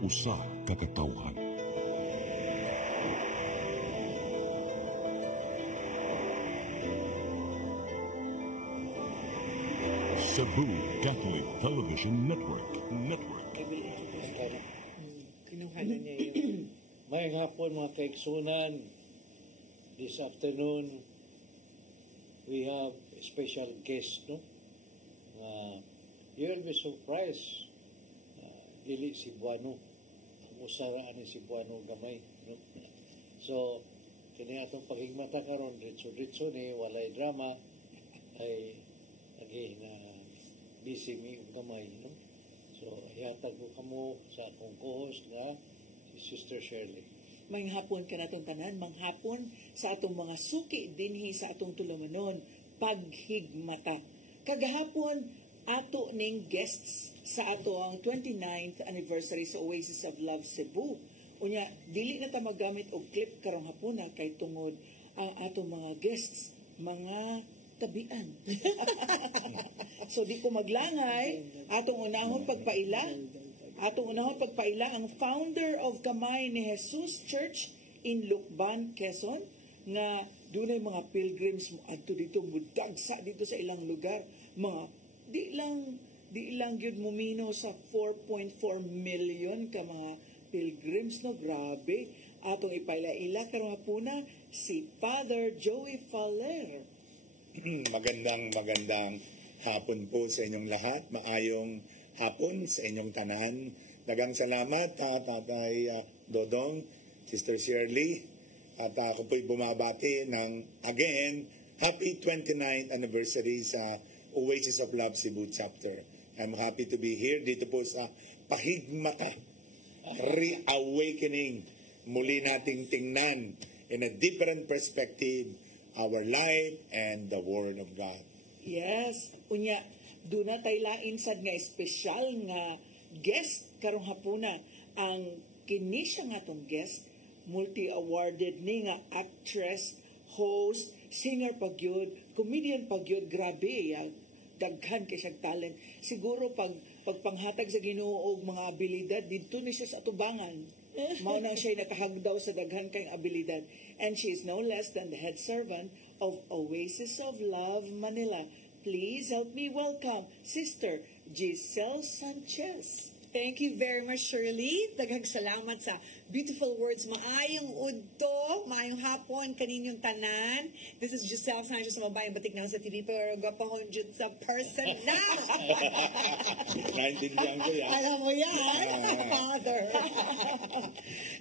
usa ka katawhan. Cebu Catholic Television Network. Kinuhanan niya yun. Mayang hapon mga kaiksunan. This afternoon, we have a special guest, no? You will be surprised. Dili Cebuano. Ang usaraan ni Cebuano gamay, no? So, kini atong paghigmata karon ritso-ritso ni walay drama ay lagi na busy mi gamay, no? So, ihatag ko kamo sa akong co-host nga si Sister Shirley. Manghapon ka natong tanan, manghapon sa atong mga suki dinhi sa atong tulumanon, paghigmata. Kagahapon, ato ning guests sa ato ang 29th anniversary sa Oasis of Love Cebu. Unya, dili na ta magamit og clip karong hapuna kay tungod ang atong mga guests, mga tabian. So di ko maglangay, atong unahon pagpaila ang founder of Kamay ni Jesus Church in Lukban, Quezon, nga dunay mga pilgrims mo adto dito mudagsa dito sa ilang lugar, mga di lang gyud mumino sa 4.4 million ka mga pilgrims, no? Grabe. Atong ipaila-ila karong hapuna si Father Joey Faller. Magandang hapon po sa inyong lahat. Maayong hapon sa inyong tanan. Dagang salamat, Tatay Dodong, Sister Shirley. At ako po'y bumabati ng again, happy 29th anniversary sa Oasis of Love Cebu chapter. I'm happy to be here dito po sa Pahigmata, Reawakening. Muli nating tingnan in a different perspective our life and the Word of God. Yes. Unya, doon na tayo lain sad nga espesyal nga guest karong hapuna. Ang kini siya nga tong guest, multi-awarded ni nga actress, host, singer pagyud, comedian pagyud, grabe, daghan kay siyang talent. Siguro pagpanghatag sa Ginoo og mga abilidad, dito ni siya sa atubangan. Mao nang siya nakahagdaw sa daghan kayong abilidad. And she is no less than the head servant of Oasis of Love Manila. Please help me welcome Sister Giselle Sanchez. Thank you very much, Shirley. Daghang salamat sa beautiful words. Maayong udto, maayong hapon, kaninyong tanan. This is Giselle Sanchez sa mabayang batik na sa TV, pero gapahon dyan sa person na. Naintindihan ko yan. Alam mo yan, Father.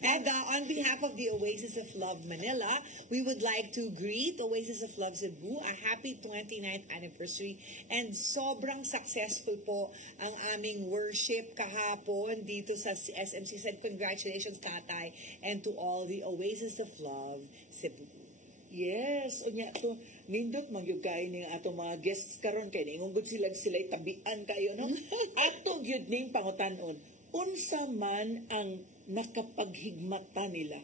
And on behalf of the Oasis of Love Manila, we would like to greet Oasis of Love Cebu a happy 29th anniversary. And sobrang successful po ang aming worship kahapon dito sa SMC. Said congratulations, Tatay, and to all the Oasis of Love Cebu. Yes, unya to nindot magyugay ning ato mga guests karon kay ningon gud sila'y tabian kayo, no? Ato gyud ning pangutanon. Unsa man ang nakapaghigmata nila?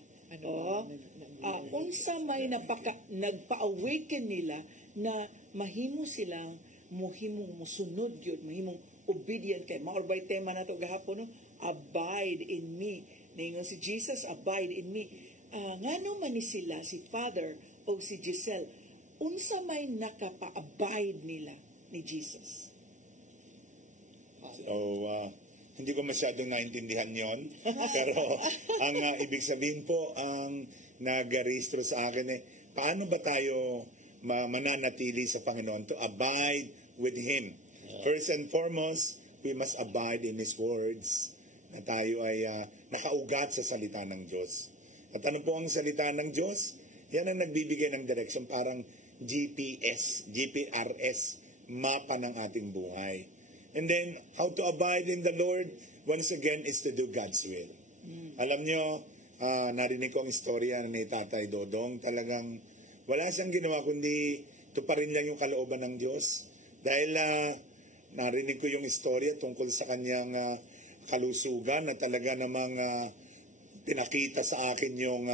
Unsa may nagpa-awaken nila na mahimo silang musunod yun, mahimong obedient kay maorbay tema nato gahapon, no? Abide in me. Ningon si Jesus, abide in me. Ngano man ni sila, si Father o si Giselle, unsa may nakapa-abide nila ni Jesus? So, hindi ko masyadong naintindihan yon. Pero ang ibig sabihin po, ang nagaristro sa akin paano ba tayo mananatili sa Panginoon? To abide with Him. First and foremost, we must abide in His words, na tayo ay nakaugat sa salita ng Diyos. At ano po ang salita ng Diyos? Yan ang nagbibigay ng direction, parang GPS, GPRS, mapa ng ating buhay. And then, how to abide in the Lord, once again, is to do God's will. Alam nyo, narinig ko ang istorya ni Tatay Dodong, talagang wala siyang ginawa, kundi tuparin lang yung kalooban ng Diyos. Dahil narinig ko yung istorya tungkol sa kanyang kalusugan na talaga namang pinakita sa akin yung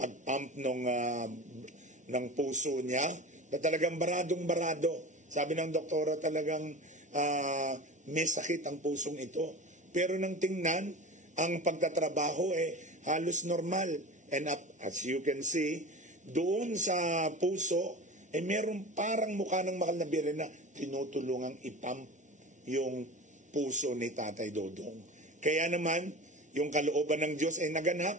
pag-pump ng puso niya, na talagang baradong-barado. Sabi ng doktora, talagang may sakit ang pusong ito. Pero nang tingnan, ang pagtatrabaho halos normal. And as you can see, doon sa puso, meron parang mukha ng Mahal na Birhen na tinutulungang ipump yung puso ni Tatay Dodong. Kaya naman, yung kalooban ng Diyos ay naganap.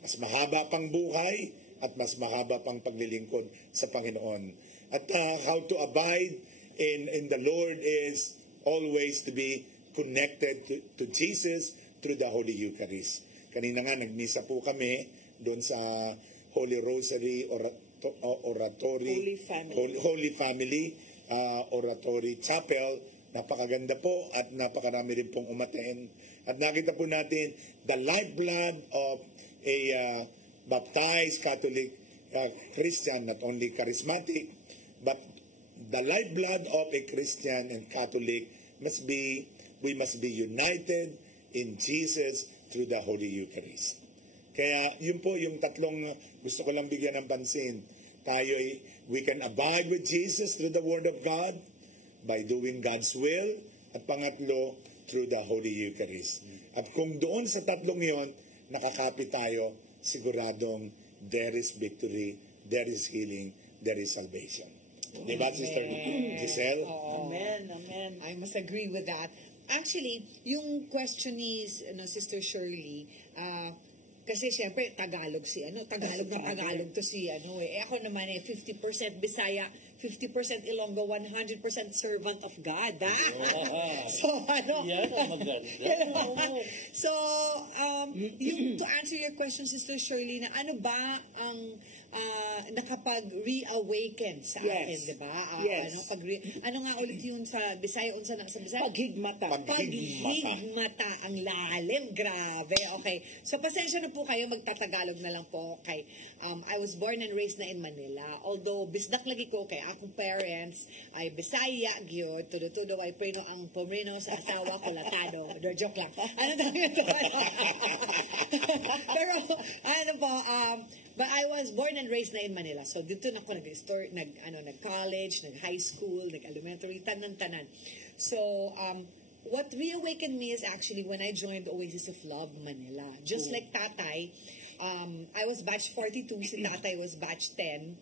Mas mahaba pang buhay at mas mahaba pang paglilingkod sa Panginoon. At how to abide in the Lord is always to be connected to Jesus through the Holy Eucharist. Kanina nga, nagmisa po kami doon sa Holy Rosary Oratory, Holy Family Oratory Chapel. Napakaganda po at napakarami rin pong umaten. At nakita po natin the lifeblood of a baptized Catholic Christian, not only charismatic, but the lifeblood of a Christian and Catholic we must be united in Jesus through the Holy Eucharist. Kaya yun po yung tatlong gusto ko lang bigyan ng pansin. We can abide with Jesus through the Word of God, by doing God's will, at pangatlo, through the Holy Eucharist. At kung doon sa tatlong yon, nakakapit tayo, siguradong there is victory, there is healing, there is salvation. Diba, Sister Giselle? Amen, amen. I must agree with that. Actually, yung question ni Sister Shirley, kasi siyempre Tagalog Tagalog to si ako naman 50% Bisaya, 50% Ilonggo, 100% servant of God. So so yung to answer your question, Sister Shirley, na ano ba ang nakapag-reawaken sa akin, di ba? Yes. Ano nga ulit yun sa Bisaya? Sa Bisaya? Paghigmata. Paghigmata. Ang lalim. Grabe. Okay. So, pasensya na po kayo. Magtatagalog na lang po. Okay. I was born and raised na in Manila. Although, bisdak lagi ko kay akong parents ay Bisaya, gyud. Tudo-tudo ay preno ang pomreno sa asawa ko, latado. Joke lang. Ano daw yun? Pero, but I was born and raised na in Manila. So dito na ako nag-college, nag-high school, nag-elementary, tanan-tanan. So what reawakened me is actually when I joined Oasis of Love Manila. Just like Tatay, I was batch 42, si Tatay was batch 10.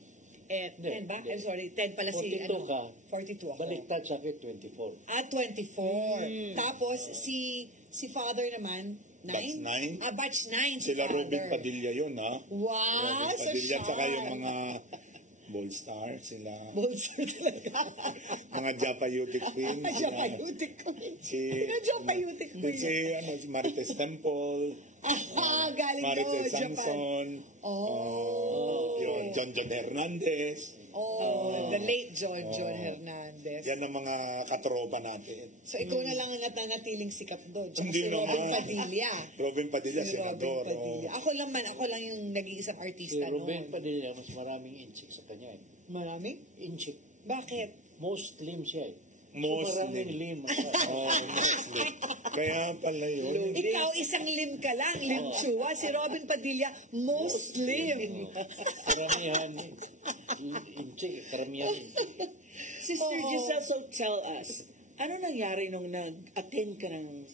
10 ba? I'm sorry, 10 pala 42 ka. 42 ako. Baliktad sa akin, 24. 24. Tapos si Father naman, Batch 9? Batch 9 si Sila Father. Robin Padilla yun, ha? Wow, Robin so Padilla, sharp. tsaka yung mga Bold Star, sila. Bolster talaga. Mga Japayutic Queen. Japayutic Queen. Si Japayutic Queen. Si Marites Temple. Galing Marites Japan. Samson. Yun, John Hernandez. The late John Hernandez. Yan ang mga katropa natin. So, ikaw na lang ang natanatiling sikat doon. Tsaka Hindi si Robin naman. Padilla. Robin Padilla, Si Robin senador. Padilla. Ako lang yung nag-iisang Si artista Ruben noon. Padilla, mas maraming inchik sa kanya. Maraming? Inchik. Bakit? Most slim siya. Most Maraming slim. lim. Muslim. Kaya pala yun. Ikaw isang lim ka lang, lim chua. Si Robin Padilla, Muslim. Karamihan. Inchik. Karamihan inchik. Sister Giselle, so tell us, ano nangyari nung nag-attend ka ng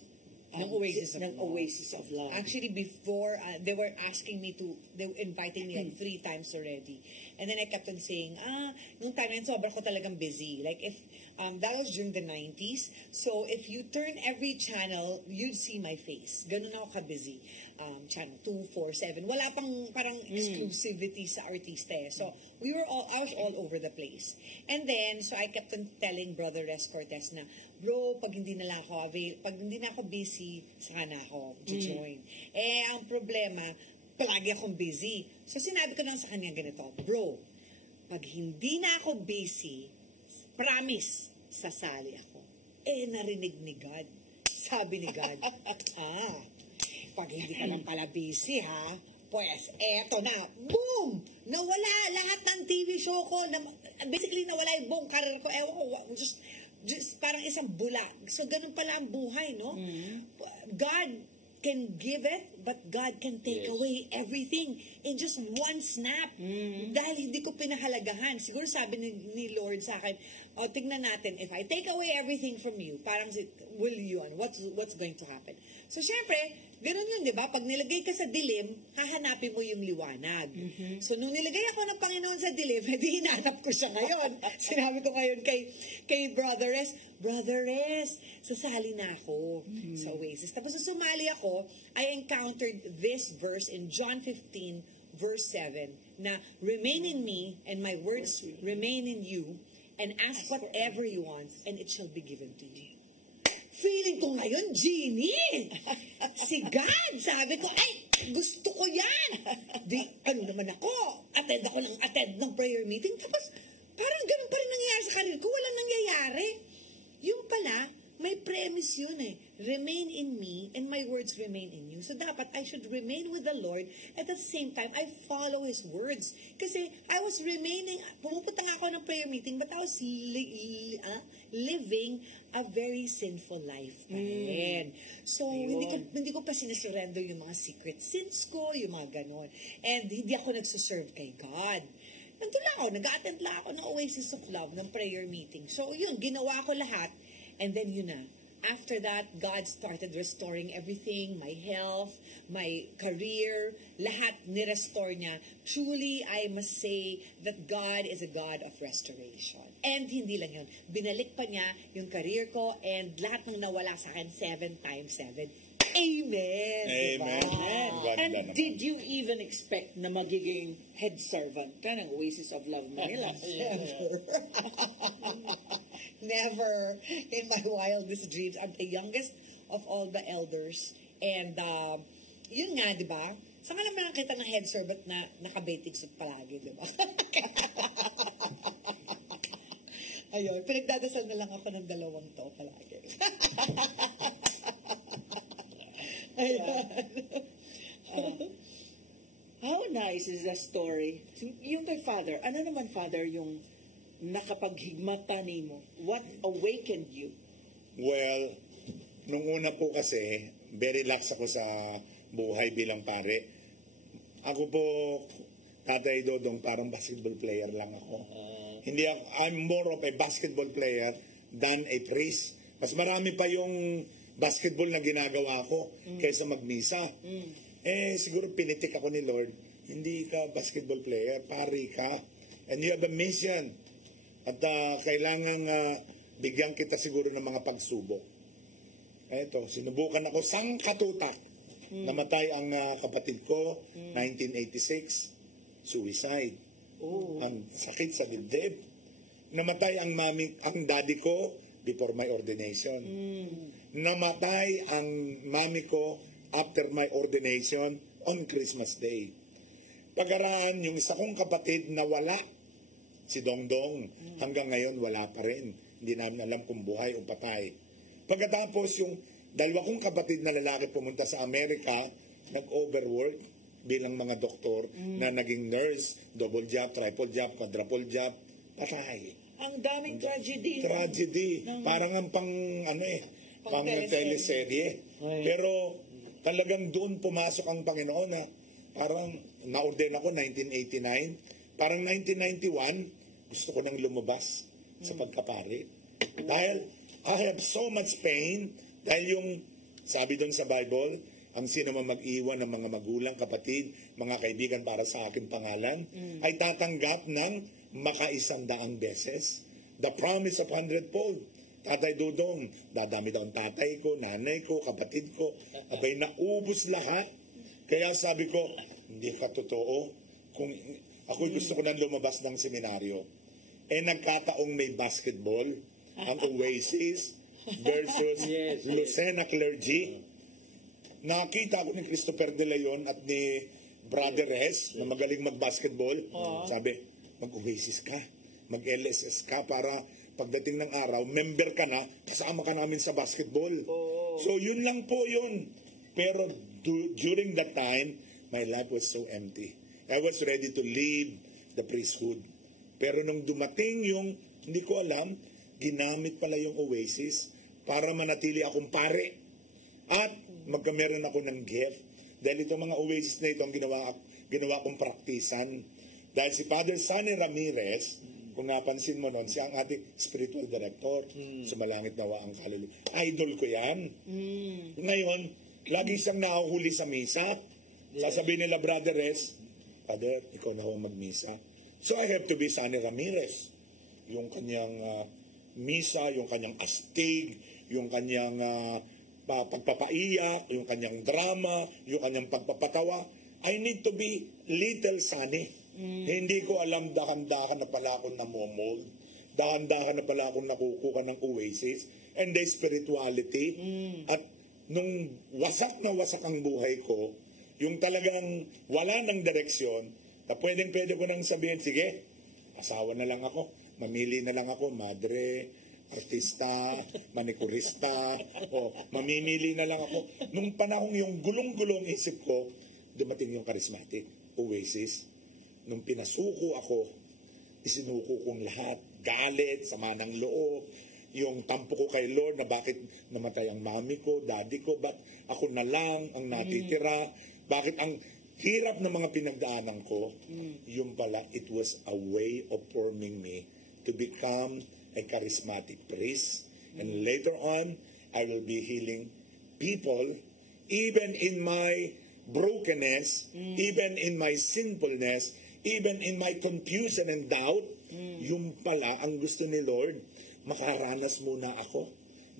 Oasis of Love? Actually, before, they were asking me they were inviting me like 3 times already. And then I kept on saying, nung time na yun, sobra ko talagang busy. Like, if, that was during the 90s. So, if you turn every channel, you'd see my face. Ganun ako ka-busy. Channel 2, 4, 7. Wala pang parang exclusivity sa artista eh. So, I was all over the place. And then, so I kept on telling Brother Res Cortez na, bro, pag hindi na ako busy, saka na ako join. Ang problema, palagi akong busy. So, sinabi ko lang sa kanya ganito, bro, pag hindi na ako busy, promise, sasali ako. Narinig ni God. Sabi ni God, pag hindi ka lang pala busy, ha? Pues, eto na. Boom! Nawala lahat ng TV show ko. Basically, nawala yung buong career ko. Ewan ko, just parang isang bula. So, ganun pala ang buhay, no? God can give it, but God can take away everything in just one snap. Dahil hindi ko pinahalagahan. Siguro sabi ni Lord sa akin, O, tignan natin, if I take away everything from you, parang will you, what's going to happen? So, syempre, ganun yun, di ba? Pag nilagay ka sa dilim, hahanapin mo yung liwanag. So, nung nilagay ako ng Panginoon sa dilim, hindi hinanap ko siya ngayon. Sinabi ko ngayon kay Brother Res, sasali na ako sa Oasis. Tapos, sumali ako, I encountered this verse in John 15, verse 7, na remain in me, and my words remain in you, and ask whatever you want, and it shall be given to you. Feeling ko ngayon, Jeannie! Si God! Sabi ko, ay, gusto ko yan! Ano naman ako? Attend ng prayer meeting. Tapos, parang ganun pa rin nangyayari sa karir ko. Walang nangyayari. Yung pala, may premise yun eh. Remain in me, and my words remain in you. So dapat, I should remain with the Lord. At the same time, I follow His words. Kasi I was pumupunta nga ako ng prayer meeting, but I was living a very sinful life pa rin. So, hindi ko pa sinasurrender yung mga secret sins ko, yung mga ganon. And hindi ako nagsuserve kay God. Nandun lang ako, nag-attend lang ako ng Oasis of Love, ng prayer meeting. So, yun, ginawa ko lahat. And then yun na. After that, God started restoring everything, my health, my career, lahat ni-restore niya. Truly, I must say that God is a God of restoration. And hindi lang yun. Binalik pa niya yung career ko and lahat ng nawala sa akin 7 times 7. Amen! Amen. Wow. Ganda And naman. did you even expect na magiging head servant ka ng Oasis of Love Manila? Never in my wildest dreams. I'm the youngest of all the elders. And yun nga, di ba? Saan ka naman nakita ng head servant na naka-bathing suit palagi, di ba? Ayun, pinagdadasal na lang ako ng 2 to palagi. Ayun. How nice is the story? Yung kay Father, ano naman Father yung nakapaghigmata nimo? What awakened you? Well, nung una po kasi, very lax ako sa buhay bilang pare. Ako po, Tatay Dodong, parang basketball player lang ako. Hindi ako, I'm more of a basketball player than a priest. Mas marami pa yung basketball na ginagawa ko kaysa magmisa. Siguro pinitik ako ni Lord, hindi ka basketball player, pari ka. And you have a mission. At kailangan bigyan kita siguro ng mga pagsubok. Eto, sinubukan ako sangkatutak. Namatay ang kapatid ko, 1986, suicide. Ang sakit sa dibdib. Namatay ang daddy ko before my ordination. Namatay ang mami ko after my ordination on Christmas Day. Pag-araan, yung isa kong kapatid na wala, si Dongdong, hanggang ngayon wala pa rin. Hindi namin alam kung buhay o patay. Pagkatapos yung 2 kong kapatid na lalaki pumunta sa Amerika, nag-overwork bilang mga doktor na naging nurse, double job, triple job, quadruple job, patay. Ang daming tragedy. Parang ang pang teleserye. Pero talagang doon pumasok ang Panginoon na parang na-ordain ako 1989. Parang 1991, gusto ko nang lumabas sa pagkapari. Dahil I have so much pain, dahil yung sabi doon sa Bible, ang sino man mag-iwan ng mga magulang, kapatid, mga kaibigan para sa aking pangalan, ay tatanggap ng maka-100 beses. The promise of 100-fold. Tatay Dudong, dadami daw ang tatay ko, nanay ko, kapatid ko, abay naubos lahat. Kaya sabi ko, hindi ka totoo. Kung ako gusto ko nang lumabas ng seminaryo. Nagkataong may basketball, ang Oasis versus Lucena Clergy. Nakita ko ni Christopher De Leon at ni Brother Res na magaling mag-basketball. Sabi, mag-Oasis ka, mag-LSS ka para pagdating ng araw, member ka na, kasama ka namin sa basketball. So yun lang po yun. Pero during that time, my life was so empty. I was ready to leave the priesthood. Pero nung dumating yung, hindi ko alam, ginamit pala yung Oasis para manatili akong pare. At magkameron ako ng gift. Dahil itong mga Oasis na ito ang ginawa kong praktisan. Dahil si Father Sonny Ramirez, Kung napansin mo noon, siya ang ating spiritual director. Sumalangit nawa ang kaluluwa. Idol ko yan. Ngayon, lagi siyang nahuhuli sa misa. Sasabihin nila, Brother Res, Father, ikaw na ho magmisa. So I have to be Sunny Ramirez. Yung kanyang misa, yung kanyang astig, yung kanyang pagpapaiyak, yung kanyang drama, yung kanyang pagpapatawa. I need to be little Sunny. Hindi ko alam, dahan-dahan na pala akong namomold. Dahan-dahan na pala akong nakukuha ng Oasis and the spirituality. At nung wasak na wasak ang buhay ko, yung talagang wala ng direksyon, na pwedeng-pwede ko nang sabihin, sige, asawa na lang ako, mamili na lang ako, madre, artista, manikurista, o mamimili na lang ako. Nung panahon yung gulong-gulong isip ko, dumating yung charismatic, Oasis. Nung pinasuko ako, isinuko kong lahat, galit, sama ng loob, yung tampo ko kay Lord na bakit namatay ang mami ko, daddy ko, ba't ako na lang ang natitira, bakit ang hirap ng mga pinagdaanan ko, yung pala, it was a way of forming me to become a charismatic priest. And later on, I will be healing people, even in my brokenness, even in my sinfulness, even in my confusion and doubt. Yung pala, ang gusto ni Lord, makaranas muna ako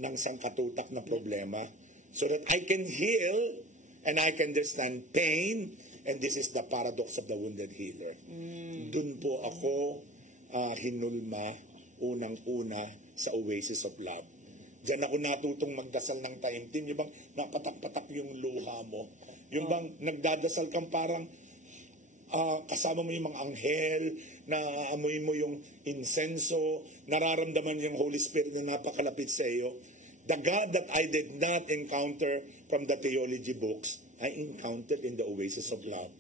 ng sangkatutak na problema so that I can heal and I can understand pain. And this is the paradox of the wounded healer. Doon po ako hinulma unang-una sa Oasis of Love. Diyan ako natutong magdasal ng taimtim. Yung bang napatak-patak yung luha mo. Yung bang nagdadasal kang parang kasama mo yung mga anghel, na amoy mo yung insenso, nararamdaman yung Holy Spirit na napakalapit sa iyo. The God that I did not encounter from the theology books, I encountered in the Oasis of Love.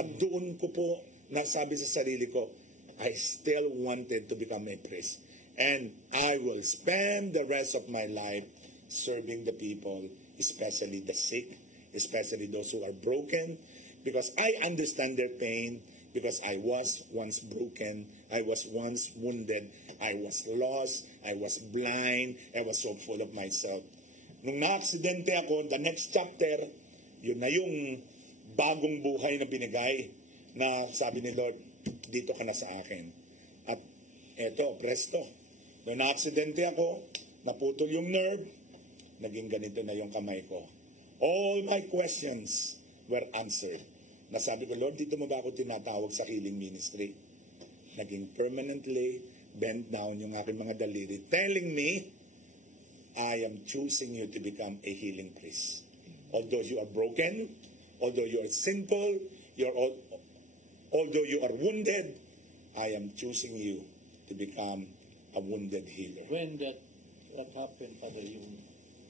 At doon ko po nasabi sa sarili ko, I still wanted to become a priest. And I will spend the rest of my life serving the people, especially the sick, especially those who are broken, because I understand their pain, because I was once broken, I was once wounded, I was lost, I was blind, I was so full of myself. Nung na-aksidente ako, the next chapter, yun na yung bagong buhay na binigay na sabi ni Lord, dito ka na sa akin. At eto, presto. Nung na-aksidente ako, naputol yung nerve, naging ganito na yung kamay ko. All my questions were answered. Nasabi ko, Lord, dito mo ba ako tinatawag sa healing ministry? Naging permanently bent down yung aking mga daliri, telling me, I am choosing you to become a healing priest. Although you are broken, although you are sinful, although you are wounded, I am choosing you to become a wounded healer. When what happened, Father, yung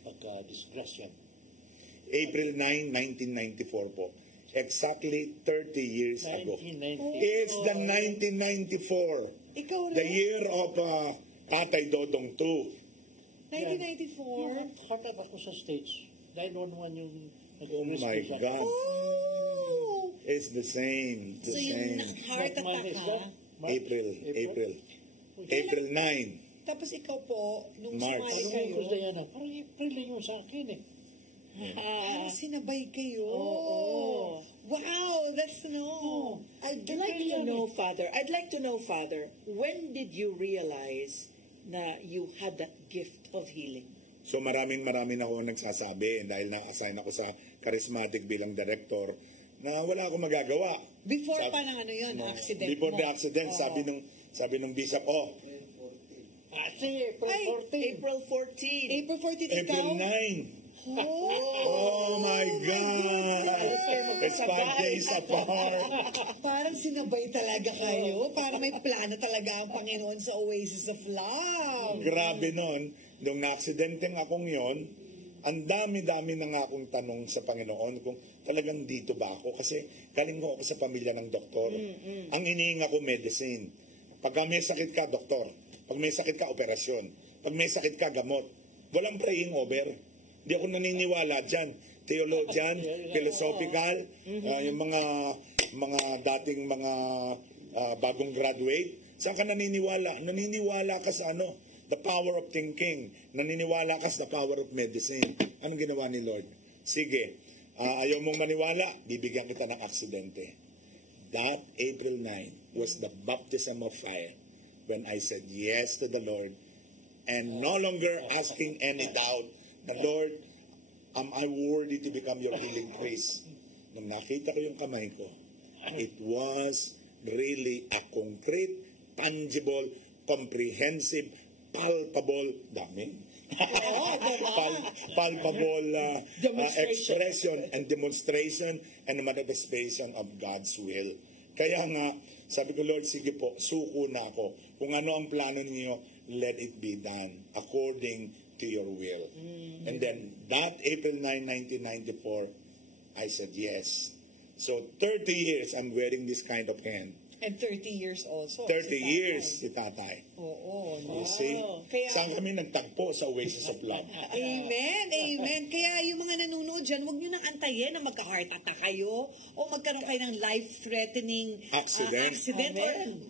pagka-disgrasya? April 9, 1994 po. Exactly 30 years ago. 1990. It's the 1994. Ikaw The rin? year of Tatay Dodong 2. 1994? Heart attack ako sa stage. 911 yung Oh my nag-rescue sa akin. God. Oh! It's the same. The So yung same. heart What month attack is ka? that? March? April 9. Tapos ikaw po, nung March. sumali Ano kayo, yung Diana? Parang April lang yung sa akin eh. sinabay kayo. Oo. Wow, that's no. I'd like to know, Father, when did you realize na you had that gift of healing? So marami na ako nagsasabi dahil na-assign ako sa charismatic bilang director na wala akong magagawa. Before pa ng ano yun, accident Before mo. the accident, sabi nung bishop, Kasi April 14. April 14. April 14 ikaw? April 9. Oh, Oh my God! It's 5 days apart. Parang sinabay talaga kayo. Parang may plano talaga ang Panginoon sa Oasis of Love. Grabe nun. Nung na-aksidenteng akong yon, ang dami-dami na nga akong tanong sa Panginoon kung talagang dito ba ako. Kasi galing ko ako sa pamilya ng doktor. Ang inihinga ko, medicine. Pag may sakit ka, doktor. Pag may sakit ka, operasyon. Pag may sakit ka, gamot. Walang praying over. Hindi ako naniniwala dyan. Theologian, philosophical, yung mga dating mga bagong graduate, Saan ka naniniwala? Naniniwala ka sa ano? The power of thinking. Naniniwala ka sa the power of medicine. Anong ginawa ni Lord? Sige, ayaw mong maniwala, bibigyan kita ng aksidente. That April 9 was the baptism of fire when I said yes to the Lord and no longer asking any doubt, the Lord, am I worthy to become your healing priest? Nung nakita ko yung kamay ko, it was really a concrete, tangible, comprehensive, palpable, palpable expression and demonstration and manifestation of God's will. Kaya nga, sabi ko, Lord, sige po, suko na ako. Kung ano ang plano niyo, let it be done according to your will. And then, that April 9, 1994, I said yes. So, 30 years, I'm wearing this kind of hand. And 30 years also. 30 years si tatay. Oo. You see? Kaya, saan kami nagtagpo? Sa Oasis of Love. Amen, amen. Kaya yung mga nanonood dyan, huwag nyo nang antayin na magka-heart attack kayo o magkaroon kayo ng life-threatening accident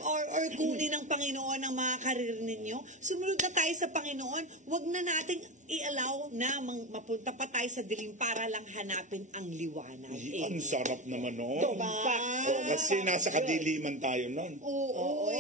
or kunin ng Panginoon ang mga karir ninyo. Sumunod na tayo sa Panginoon. Huwag na nating i-allow na mapunta pa tayo sa dilim para lang hanapin ang liwanag. Ang sarap naman noon. Diba? Kasi nasa kadiliman tayo noon. Oo.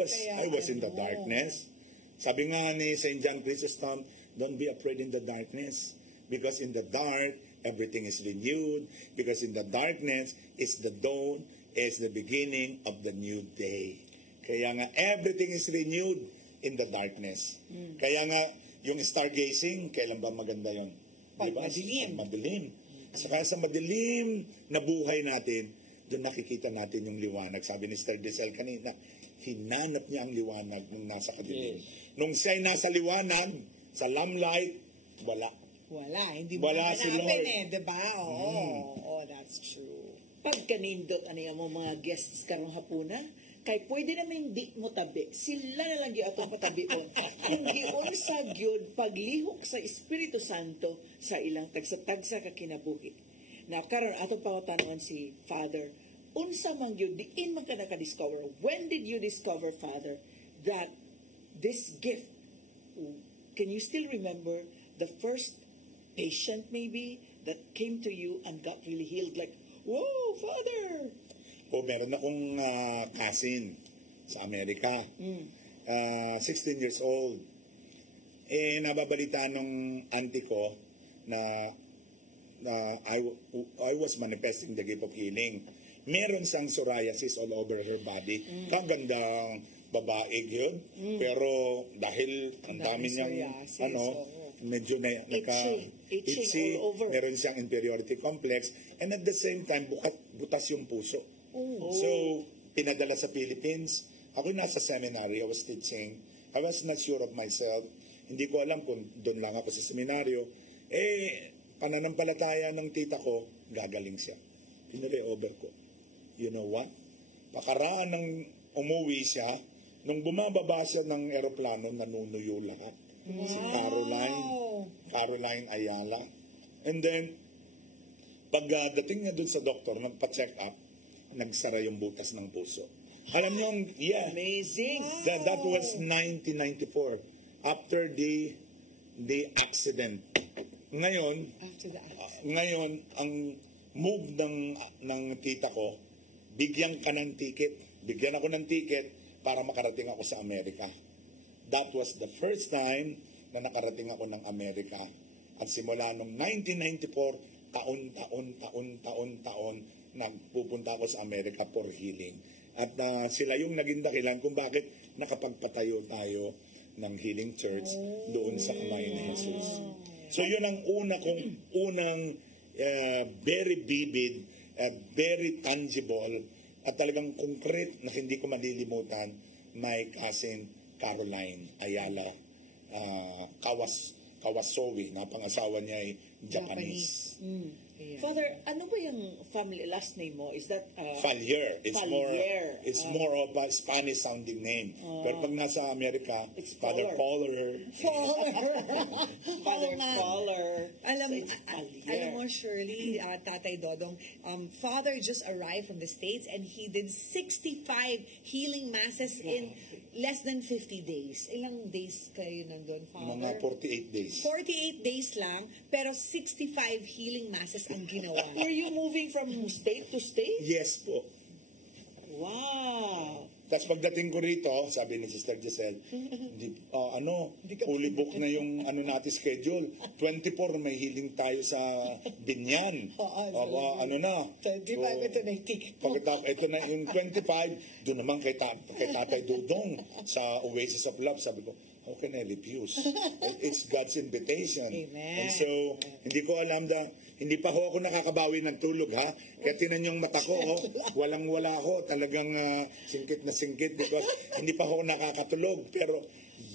I was in the darkness. Sabi nga ni St. John Chrysostom, don't be afraid in the darkness. Because in the dark, everything is renewed. Because in the darkness, is the dawn, is the beginning of the new day. Kaya nga, everything is renewed in the darkness. Kaya nga, yung stargazing, kailan ba maganda yun? Pag madilim. Madilim. Saka sa madilim na buhay natin, doon nakikita natin yung liwanag. Sabi ni Sister Desel kanina, hinanap niya ang liwanag nung nasa kadilim. Nung siya'y nasa liwanag, sa lamplight, wala. Hindi mo Wala si Lord. diba? Oo, that's true. Pag kanindot, ano yung mga guests karong hapuna, kay pwede naman hindi mo tabi. Sila na lang yung atong patabi mo. Kung giyon sa gyud paglihok sa Espiritu Santo sa ilang tagsa-tagsa ka kinabuhi. Na karon atong pangutanon si Father, unsa man gyud diin man ka naka-discover? When did you discover, Father, that this gift, can you still remember the first patient maybe that came to you and got really healed? Like, whoa, Father! Meron akong cousin sa Amerika. 16 years old. Nababalita nung auntie ko na I was manifesting the gift of healing. Meron siyang psoriasis all over her body. Kagandang babae yun. Pero dahil ang dami niyang medyo itchy, all over. meron siyang inferiority complex, and at the same time butas yung puso. So pinadala sa Philippines. Ako nasa seminary, I was teaching. I was not sure of myself. Hindi ko alam kung doon lang ako sa seminaryo. Pananampalataya ng tita ko, gagaling siya. Pinare-over ko. You know what? Pakaraan ng umuwi siya, nung bumababa siya ng eroplano, nanunuyo lahat. Wow. Si Caroline Ayala. And then, pagdating niya dun sa doktor, nagpa-check up, nagsara yung butas ng puso. Alam niyo, Amazing. That was 1994. After the accident. Ngayon, ang move ng tita ko, bigyan ka ng ticket. Bigyan ako ng ticket para makarating ako sa Amerika. That was the first time na nakarating ako ng Amerika. At simula nung 1994, taon, nagpupunta ako sa Amerika for healing. At sila yung naging dahilan kung bakit nakapagpatayo tayo ng healing church doon sa kamay ni Jesus. So yun ang unang very vivid, very tangible, at talagang concrete na hindi ko malilimutan, my cousin Caroline Ayala Kawasowi, na pangasawa niya ay Japanese. Father, ano ba yung family last name mo? Is that Fallier. It's Fallier. more of a Spanish sounding name. Pero pag nasa Amerika, It's Father Fowler. Father Oo nga. Fowler? Alam, So it's Fallier. alam mo, Shirley, Tatay Dodong, Father just arrived from the States and he did 65 healing masses in less than 50 days. Ilang days kayo nandun, Father? Mga 48 days. 48 days lang, pero 65 healing masses ang ginawa. Were you moving from state to state? Yes po. Wow. Tapos pagdating ko rito, sabi ni Sister Giselle, fully book na yung natin schedule. 24 may healing tayo sa Binyan. Ano na? 25, ito na yung ticket ko. Ito na yung 25, doon naman kay Tatay Dudong sa Oasis of Love. Sabi ko, how can I refuse? It's God's invitation. Amen. And so, hindi ko alam hindi pa ako nakakabawi ng tulog, ha? Kaya tinan yung mata ko, walang-wala ako. Talagang singkit na singkit because hindi pa ako nakakatulog. Pero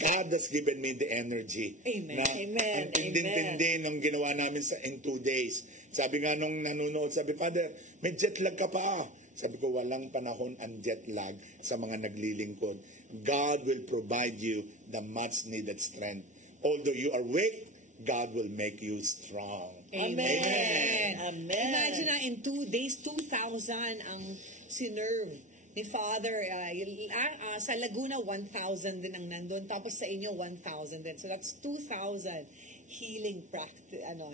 God has given me the energy. Amen. Na Amen. ang tindin-tindin ng ginawa namin in 2 days. Sabi nga nung nanonood, sabi, Father, may jet lag ka pa. Sabi ko, walang panahon ang jet lag sa mga naglilingkod. God will provide you the much needed strength. Although you are weak, God will make you strong. Amen. Amen. Imagine na in 2 days, 2,000 ang sinerve ni Father. Sa Laguna, 1,000 din ang nandun. Tapos sa inyo, 1,000 din. So that's 2,000 healing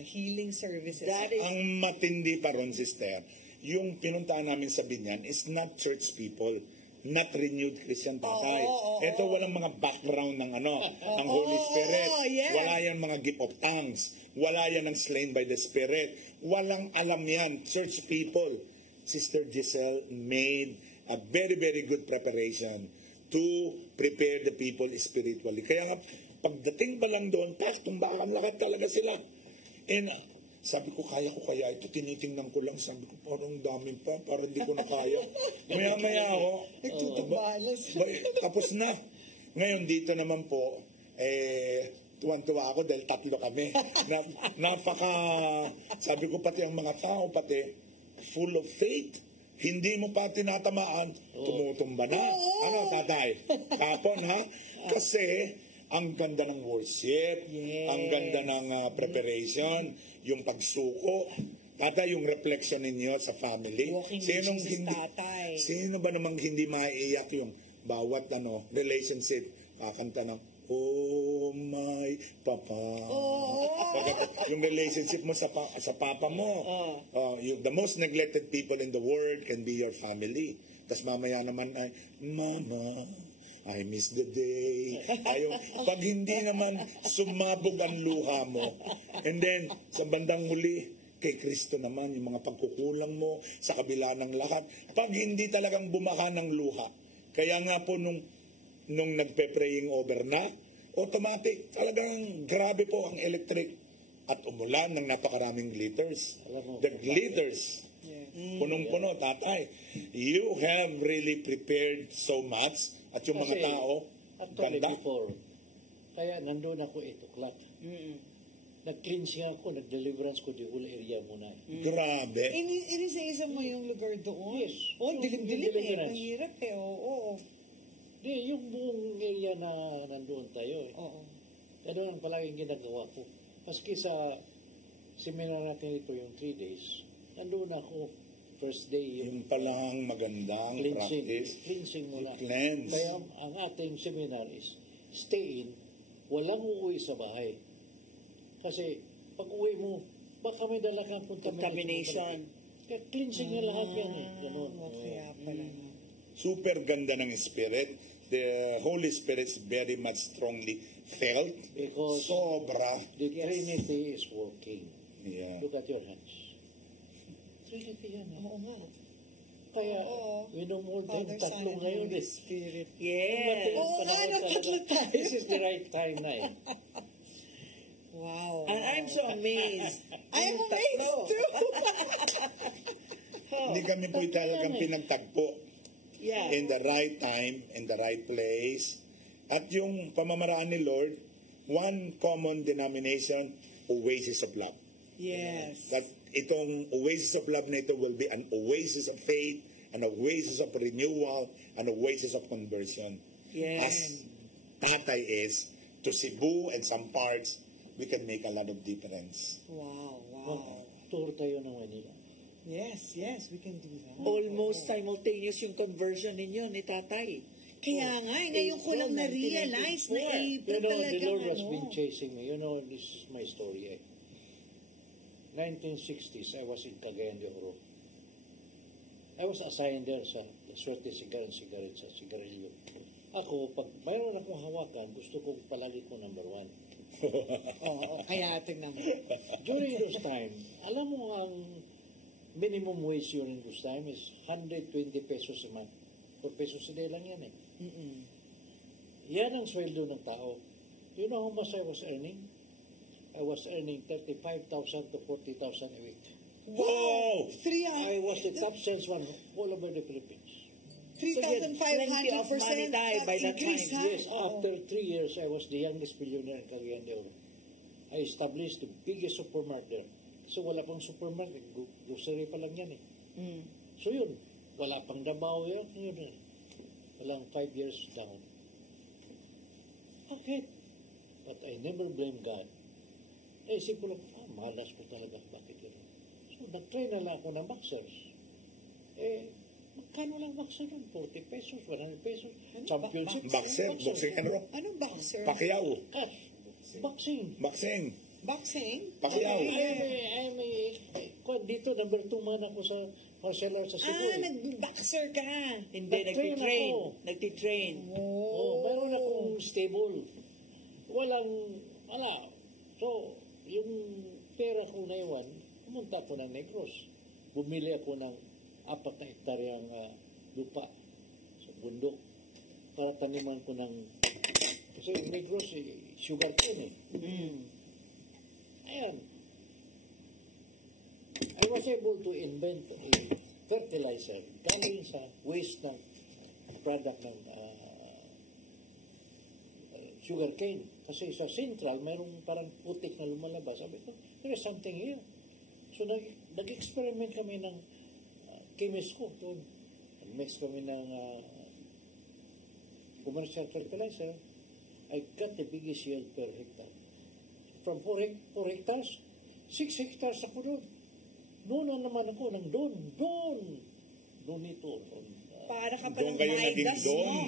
healing services. That is Ang matindi pa ron, sister, yung pinuntahan namin sa Binyan is not church people, not renewed Christian tatay. Ito walang mga background ng ng Holy Spirit. Yes. Wala yan mga gift of tongues. Wala yan ng slain by the Spirit. Walang alam yan. Church people. Sister Giselle made a very, very good preparation to prepare the people spiritually. Kaya nga, pagdating pa lang doon, tumbakan lakad talaga sila. And sabi ko, kaya ito, tinitingnan ko lang. Sabi ko, parang dami pa, parang di ko na kaya. Maya ako, tapos na. Ngayon, dito naman po, tuwan-tuwa ako dahil 3 kami. Sabi ko pati ang mga tao, full of faith. Hindi mo pa tinatamaan, tumutumba na. Ano, tatay? Kapon, ha? Kasi, ang ganda ng worship, ang ganda ng preparation, yung pagsuko, yung reflection ninyo sa family. Walking Sinong Jesus, hindi, tatay. sino ba namang hindi maiiyak yung bawat relationship, kakanta ng oh my papa. Yung relationship mo sa papa mo. The most neglected people in the world can be your family. Tapos mamaya naman ay, Mama, I miss the day. Pag hindi naman sumabog ang luha mo. And then, sa bandang huli, kay Kristo naman, yung mga pagkukulang mo sa kabila ng lahat. Pag hindi talagang bumaha ng luha. Kaya nga po nung nagpe-praying over na, automatic, talagang grabe po ang electric. At umulan ng napakaraming glitters. The glitters. Punong-puno, tatay. You have really prepared so much. At yung mga tao, actually ganda. before, kaya nandun ako 8 o'clock. Nag-cleansing ako, nag-deliverance ko di whole area muna. Grabe. Inisa-isa mo yung lugar doon? Yes. Dilim-dilim eh. Deliverance. Mahirap eh. Oo. Di, yung buong area na nandoon tayo eh. Oo. Ganun ang palaging ginagawa ko. Maski sa seminar natin ito yung 3 days, nandoon ako. First day, Yung palang magandang practice. cleansing muna. Cleanse. Kaya ang ating seminar is stay in, walang uuwi sa bahay. Kasi pag uwi mo, baka may dala kang contamination. Kaya cleansing na lahat yan eh. Ganun. Kaya pala. Super ganda ng Spirit. The Holy Spirit is very much strongly felt. Because Sobra. the Trinity is working. Yeah. Look at your hands. Trinity yan. Oo nga. Kaya, Oo. we know more than Father, Son, tatlo and ngayon Holy eh. Spirit. Yes. Oo nga, tatlo tayo. This is the right time na eh. Wow. And I'm so amazed. I'm Yung amazed tatlo. too. Hindi kami po talagang pinagtagpo. Yeah. In the right time, in the right place. At yung pamamaraan ni Lord, one common denomination, Oasis of Love. Yes. That itong oasis of love na ito will be an oasis of faith, an oasis of renewal, an oasis of conversion. Yes. As Tatay is, to Cebu and some parts, we can make a lot of difference. Wow, wow. Tour tayo ng Manila. Yes, we can do that. Almost simultaneous yung conversion ninyo ni Tatay. Kaya nga, ngayon ko lang na-realize na ito You know, the talaga, Lord has been chasing me. You know, this is my story. 1960s, I was in Cagayan de Oro. I was assigned there sa Suerte Cigar and Cigarette sa Cigarillo. Ako, pag mayroon akong hawakan, gusto kong palagi ko number 1. Kaya tingnan mo. During those time, alam mo ang minimum wage during those time is 120 pesos a month. 4 pesos a day lang yan eh. Yan ang sweldo ng tao. You know how much I was earning? I was earning 35,000 to 40,000 a week. Wow! I was the top salesman all over the Philippines. 3,500% Plenty of money tayo by that increase, time. ha? Yes, after 3 years, I was the youngest billionaire in Cagayan de Oro. I established the biggest supermarket there. So wala pang supermarket, grocery pa lang yan eh. So yun, wala pang Davao yan, yun eh. Walang 5 years down. Okay. But I never blame God. Eh, isip ko lang, malas ko talaga, bakit yun? So, nag-try na lang ako ng boxers. Eh, magkano lang boxer nun? 40 pesos, 100 pesos. Championship. Boxer? Boxing ano? Anong boxer? Pacquiao. Cash. Boxing. Boxing. Boxing? Pacquiao. Dito, number 2 man ako sa martial arts sa Cebu. Nag-boxer ka. Hindi, Nag-train nagtitrain. ako. Nagtitrain. Meron akong stable. Wala. So, yung pera ko na iwan, pumunta ako ng Negros. Bumili ako ng 4 na hektaryang lupa sa bundok para taniman ko ng kasi Negros sugar cane Ayan. I was able to invent a fertilizer galing sa waste ng product ng sugar cane. Kasi sa Central, mayroong parang putik na lumalabas. Sabi ko, there is something here. So, nag-experiment kami ng chemist ko doon. Nag-mix kami ng commercial fertilizer. I got the biggest yield per hectare. From 4 hectares, 6 hectares ako doon. Doon na naman ako ng doon ito. Para ka pa Doon ng kayo naging Midas doon. mo.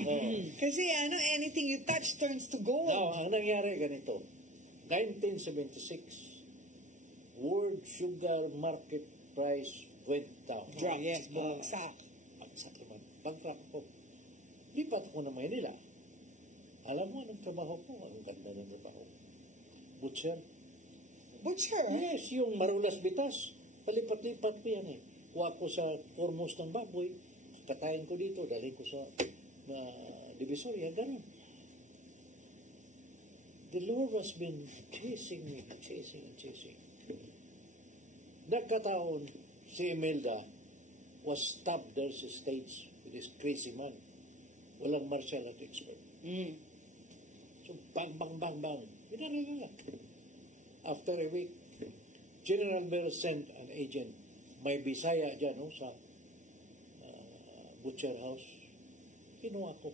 Kasi anything you touch turns to gold. Ang nangyari ganito, 1976, world sugar market price went down. Drop. Yes, bumagsak. Bagsak naman. Pag-drop ko. Lipat ako ng Manila. Alam mo anong trabaho ko? Ang ganda ng trabaho. Butcher. Butcher? Yes, yung marulas bitas. Palipat-lipat ko yan eh. Kuha ko sa foremost ng baboy. Katayin ko dito. Dalhin ko sa Divisoria. Ganun. The Lord has been chasing me. Chasing. Nagkataon, si Imelda was stopped there sa stage with this crazy man. Walang martial art expert. So, bang. Binaril nila. After a week, General Mero sent an agent. May Bisaya dyan, sa butcher house. Kinuha ko.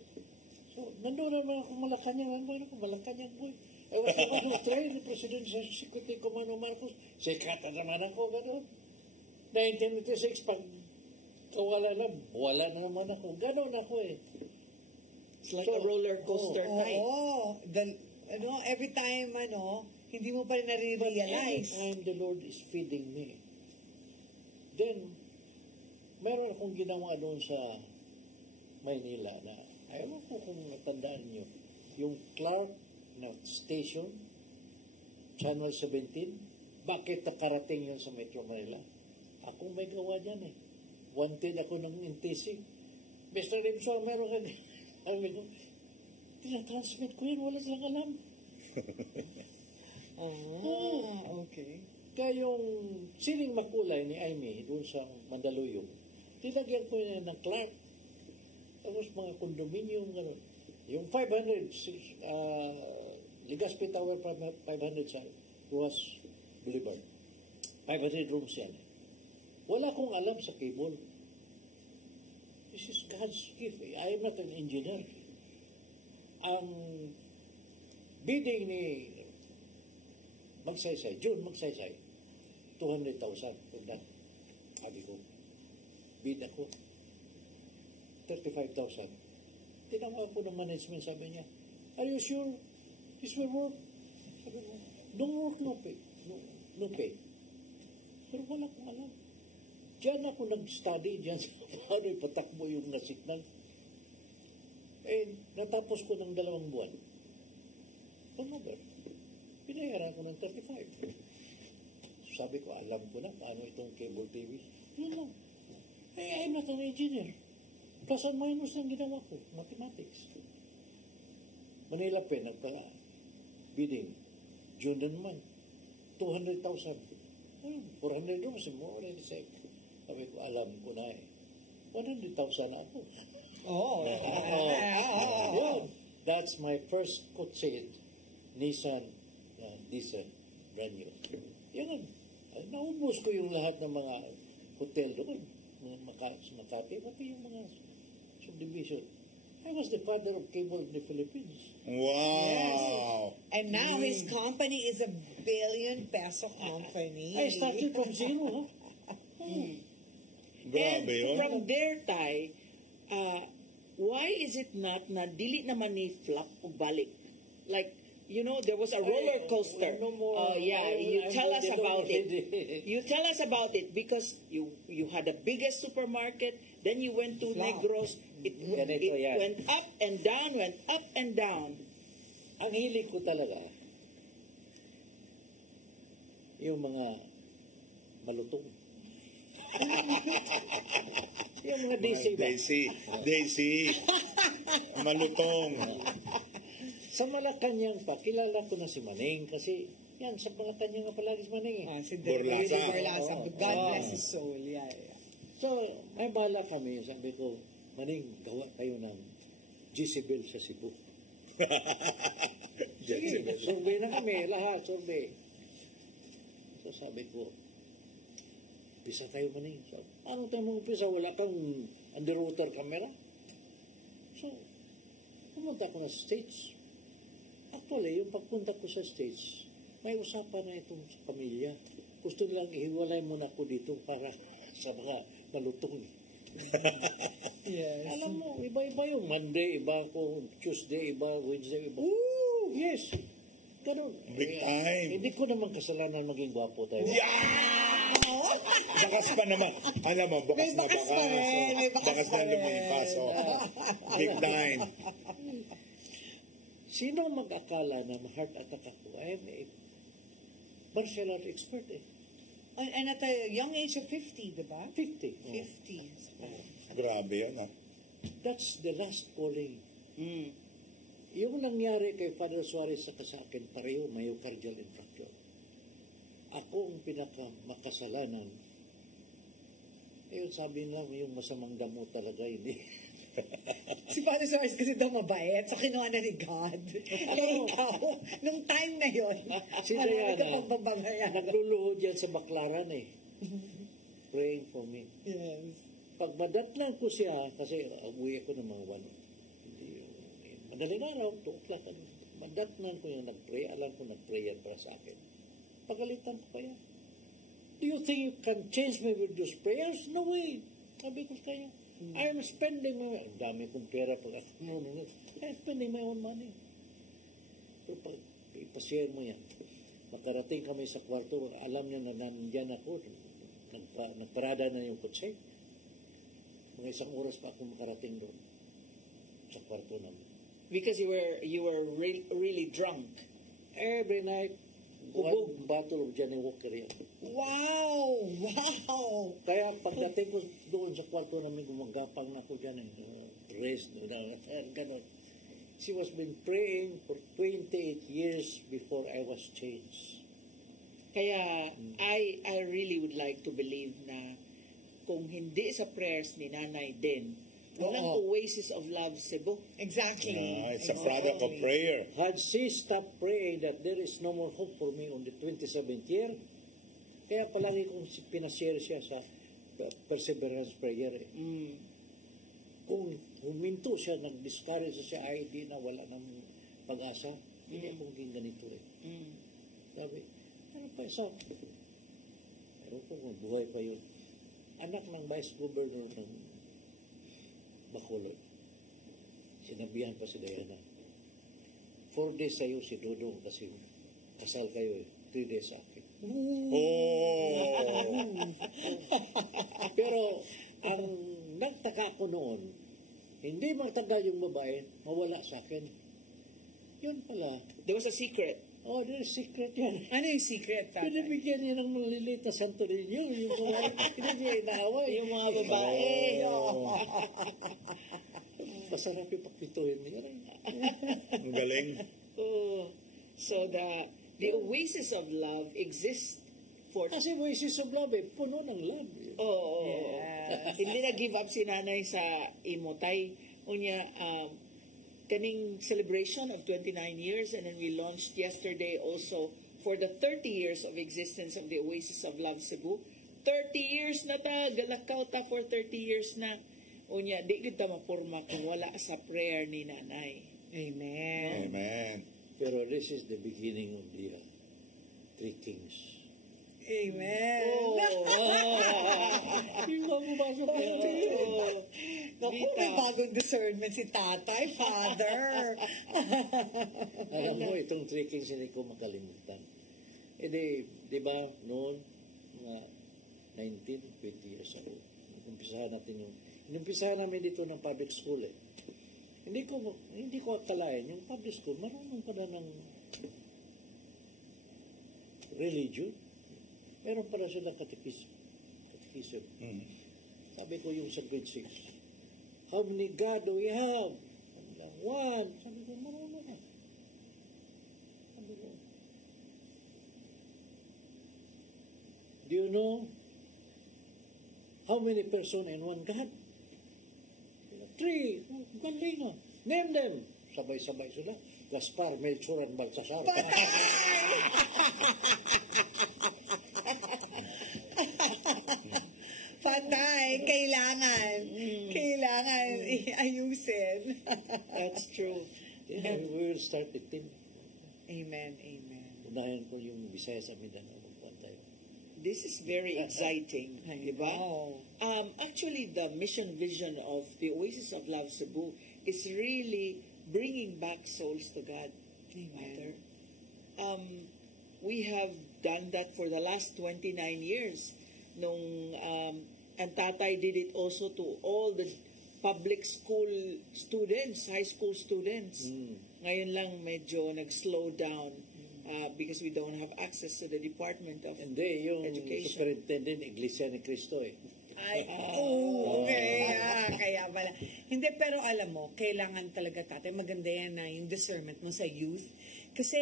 So, nandun naman ako Malacanang. Malacanang boy. I was able to train the President sa Security Commando Marcos. Sekata naman ako, gano'n. 1986, pag wala na naman ako. Gano'n ako eh. It's like a roller coaster ride. Every time, hindi mo pa rin nare-realize. Every time the Lord is feeding me. Then, meron akong ginawa doon sa Maynila na, ayaw ko kung natandaan nyo, yung Clark na station, Channel 17, bakit nakarating yun sa Metro Manila? Ako may gawa dyan eh. Wanted ako ng NTC. Mr. Rimso, meron ka sabi ko, tinatransmit ko yun, wala silang alam. Okay. Kaya yung siling makulay ni Amy doon sa Mandaluyong, tinagyan ko yun ng Clark. Tapos mga condominium, gano'n. Yung 500, Legazpi Tower 500 sa Ruas Boulevard. 500 rooms yan. Wala akong alam sa cable. This is God's gift. I am not an engineer. Ang bidding ni June Magsaysay, 200,000 for that. Sabi ko, bid ako, 35,000. Tinawag ko ng management, sabi niya, are you sure this will work? Sabi ko, no work, no pay. No pay. Pero wala akong alam. Diyan ako nag-study, diyan sa paano ipatakbo yung signal. Natapos ko ng 2 buwan. November. Pinayaran ko ng 35. Sabi ko, alam ko na paano itong cable TV. Yun lang. I'm not an engineer. Plus and minus lang ginawa ko. Mathematics. Manila Pen, bidding. June naman. 200,000. 400 rooms, more than the same. Sabi ko, alam ko na 100,000 na ako. Yun. That's my first kotse, Nissan diesel, brand new. Yun. Naubos ko yung lahat ng mga hotel doon. Makati, pati yung mga subdivision. I was the father of cable in the Philippines. Wow! And now his company is a ₱1 billion company. I started from zero. Grabe yun. From there, Tay, why is it not na dili naman ni flop o balik? Like, there was a roller coaster. No more. You tell us about it. You tell us about it because you had the biggest supermarket, then you went to Negros. It went up and down, went up and down. Ang hilig ko talaga, yung mga malutong. Yung mga DC ba? Daisy. Malutong. Sa Malacanang pa, kilala ko na si Maneng kasi yan, sa Malacanang nga palagi si Maneng. Si Borlasa. Borlasa. God bless his soul. Yeah. So, may bala kami. Sabi ko, Maneng, gawa kayo ng Jezebel sa Cebu. Sige, survey na kami, lahat, survey. So, sabi ko, pisa tayo, Maneng. So, anong tayo mong pisa? Wala kang underwater camera? So, pumunta ko na sa States. Actually, yung pagpunta ko sa States, may usapan na itong sa pamilya. Gusto nilang ihiwalay muna ako dito para sa mga malutong. Yes. Alam mo, iba-iba yung Monday, iba ko, Tuesday, iba, Wednesday, iba. Woo! Yes. Ganun. Big time. Hindi ko naman kasalanan maging gwapo tayo. Bakas pa naman. Alam mo, bakas May na bakas bakas. pa rin, may bakas Bakas pa na rin. lumipas. Big time. Sino mag-akala na ma-heart attack ako? I am a martial art expert eh. And at a young age of 50, diba? 50. 50. Grabe yan, That's the last calling. Yung nangyari kay Father Suarez sa akin, pareho myocardial infarction. Ako ang pinaka-makasalanan. Sabi nila, yung masamang damo talaga, hindi. Si Father Suarez kasi daw mabait sa kinuha na ni God. Kaya ikaw, nung time na yun, Si marami ka Diana, pang bababayan. nagluluhod yan sa baklaran eh. Praying for me. Yes. Pag madatnan ko siya, kasi uwi ako ng mga madaling araw, 2 o'clock. Madatnan ko yung nag-pray, alam ko nag-pray yan para sa akin. Pagalitan ko pa yan. Do you think you can change me with those prayers? No way. Sabi ko kayo. I'm spending my ang dami kong pera pag I'm spending my own money. So, pag ipashare mo yan, makarating kami sa kwarto, alam niya na nandyan ako, nagparada na yung kotse. Mga 1 oras pa ako makarating doon sa kwarto namin. Because you were really drunk. Every night, one bottle of Johnny Walker yan. Wow! Kaya pagdating ko doon sa kwarto namin, gumagapang na ako dyan. Rest, gano'n. She was been praying for 28 years before I was changed. Kaya I really would like to believe na kung hindi sa prayers ni Nanay din, walang Oasis of Love Cebu. Exactly. It's a product of prayer. Had she stopped praying that there is no more hope for me on the 27th year, kaya palagi kong pinashare siya sa perseverance prayer eh. Kung huminto siya, nag-discourage siya, ay di na wala ng pag-asa, hindi akong maging ganito eh. Sabi, ano pa isa? Pero kung buhay pa yun. Anak ng Vice Governor ng Bacolod. Sinabihan pa si Diana. 4 days sa'yo si Dodong kasi kasal kayo eh. 3 days sa akin. Pero ang nagtaka ko noon, hindi magtagal yung babae, mawala sa akin. Yun pala. There was a secret. Oh, there's secret yan. Ano yung secret, tatay? Pinabigyan niya ng maliliit na santo ninyo. Yung babae, hindi niya inaaway. Yung mga babae. Masarap yung pakpituhin niya. Ang galing. So the oasis of love exists for... Kasi Voices of Love eh, puno ng love. Hindi na give up si nanay sa imotay. Unya, kaning celebration of 29 years, and then we launched yesterday also for the 30 years of existence of the Oasis of Love Cebu. 30 years na ta, galakaw ta for 30 years na. Unya, di kita mapurma kung wala sa prayer ni nanay. Amen. Amen. Pero this is the beginning of the Three Kings. Amen. Yung mababasa ko. Naku, may bagong discernment si tatay, father. Alam mo, itong Three Kings hindi ko makalimutan. Eh di ba, noon, mga 19, 20 years ago, inumpisahan namin dito ng public school eh. Hindi ko akalain, yung public school, marunong pala ng religion. Meron pala silang catechism. Sabi ko yung sa grade 6, how many God do we have? One. Sabi ko, marunong na. Sabi ko, do you know how many person in one God? 3. Galing na. Name them. Sabay-sabay sila. Gaspar, Melchor, and Baltasar. Patay, kailangan ayusin. That's true. Yeah, we will start the team. Amen. Unahin ko yung Visayas sa Mindanao. Magpuan tayo. This is very exciting, di ba? Actually, the mission vision of the Oasis of Love Cebu is really bringing back souls to God. Amen. We have done that for the last 29 years. And Tatay did it also to all the public school students, high school students. Ngayon lang medyo nag-slow down because we don't have access to the Department of Hindi, yung Education. superintendent, Iglesia ni Cristo eh. Okay. Kaya pala. Hindi, pero alam mo, kailangan talaga tatay, maganda yan na yung discernment mo sa youth. Kasi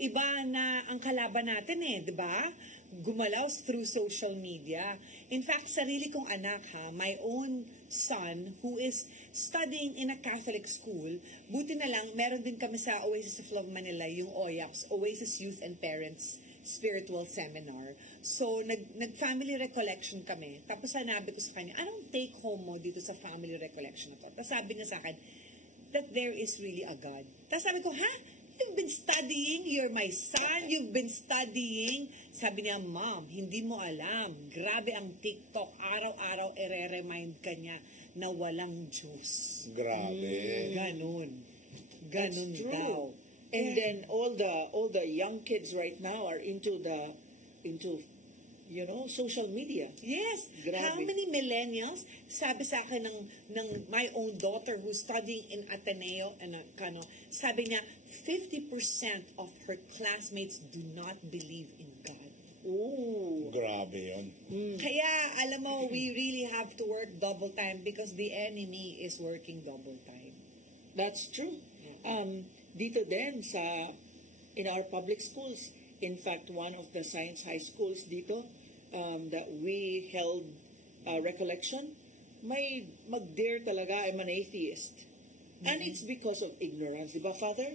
iba na ang kalaban natin eh, di ba? Gumalaw through social media. In fact, sarili kong anak my own son who is studying in a Catholic school, buti na lang, meron din kami sa Oasis of Love Manila, yung OYAPS, Oasis Youth and Parents Spiritual Seminar. So, nag-family recollection kami. Tapos sanabi ko sa kanya, anong take home mo dito sa family recollection na to? Tapos sabi niya sa akin, that there is really a God. Tapos sabi ko, You've been studying, you're my son, you've been studying. Sabi niya, Mom, hindi mo alam. Grabe ang TikTok. Araw-araw, ire-remind ka niya na walang Diyos. Grabe. Ganun That's true. daw. And then all the young kids right now are into social media. Yes. Grabe. How many millennials? Sabi sa akin ng my own daughter who's studying in Ateneo, sabi niya, 50% of her classmates do not believe in God. Ooh. Grabe yun. Kaya, alam mo, we really have to work double time because the enemy is working double time. That's true. Dito din in our public schools, in fact, one of the science high schools dito that we held recollection, may mag-dare talaga, I'm an atheist. And it's because of ignorance. Di ba, Father?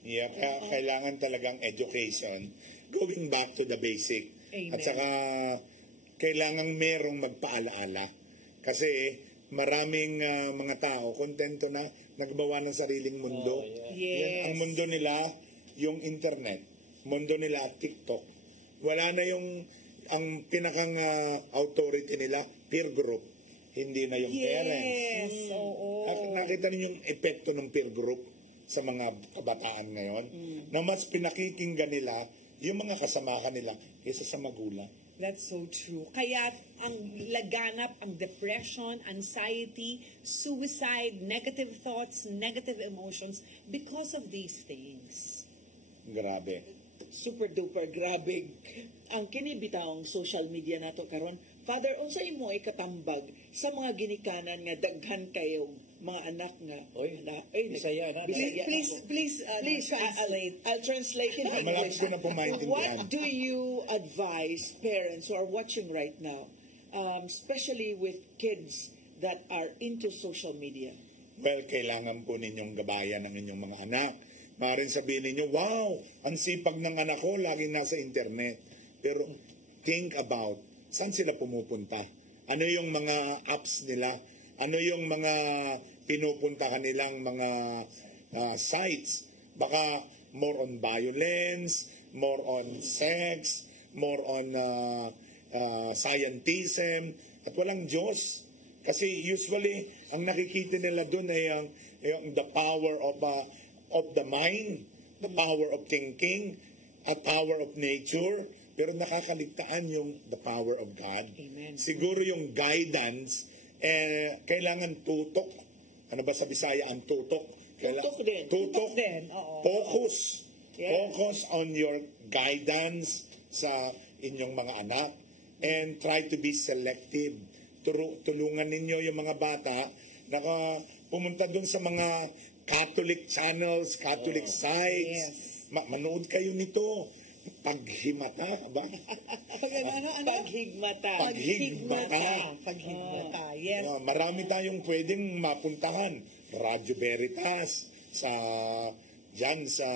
Yeah, kailangan talagang education. Going back to the basic. Amen. At saka, kailangang merong magpaalaala. Kasi maraming mga tao, kontento na nagbawa ng sariling mundo. Yes. Yan, ang mundo nila, yung internet. Mundo nila, TikTok. Wala na ang pinakang authority nila, peer group. Hindi na yung parents. Yes, oo. Nakita niyo yung epekto ng peer group sa mga kabataan ngayon? Na mas pinakikinggan nila yung mga kasamahan nila kaysa sa magulang. That's so true. Kaya ang laganap, ang depression, anxiety, suicide, negative thoughts, negative emotions because of these things. Grabe. Super duper grabe ang kinibitawong social media nato karon. Father, unsa imo ay katambag sa mga ginikanan nga daghan kayo mga anak nga Bisaya na. Please translate. I'll translate in Malapit English. ko na po maintindihan. What do you advise parents who are watching right now, especially with kids that are into social media? Well, kailangan po ninyong gabayan ng inyong mga anak. Maaaring sabihin ninyo, wow, ang sipag ng anak ko, laging nasa internet. Pero think about, saan sila pumupunta? Ano yung mga apps nila? Ano yung mga pinupuntahan nilang mga sites? Baka more on violence, more on sex, more on scientism, at walang Diyos. Kasi usually, ang nakikita nila doon ay yung the power of the mind, the power of thinking, a power of nature, pero nakakaligtaan yung the power of God. Amen. Siguro yung guidance, kailangan tutok. Ano ba sa Bisaya ang tutok? Tutok din. Tutok. din, oo. Focus. Yes. Focus on your guidance sa inyong mga anak and try to be selective. Tulungan ninyo yung mga bata na pumunta dun sa mga Catholic channels, Catholic sites. Yes. Manood kayo nito. Paghimata ba? Paghigmata. Paghigmata. Yes. Marami tayong pwedeng mapuntahan. Radyo Veritas dyan sa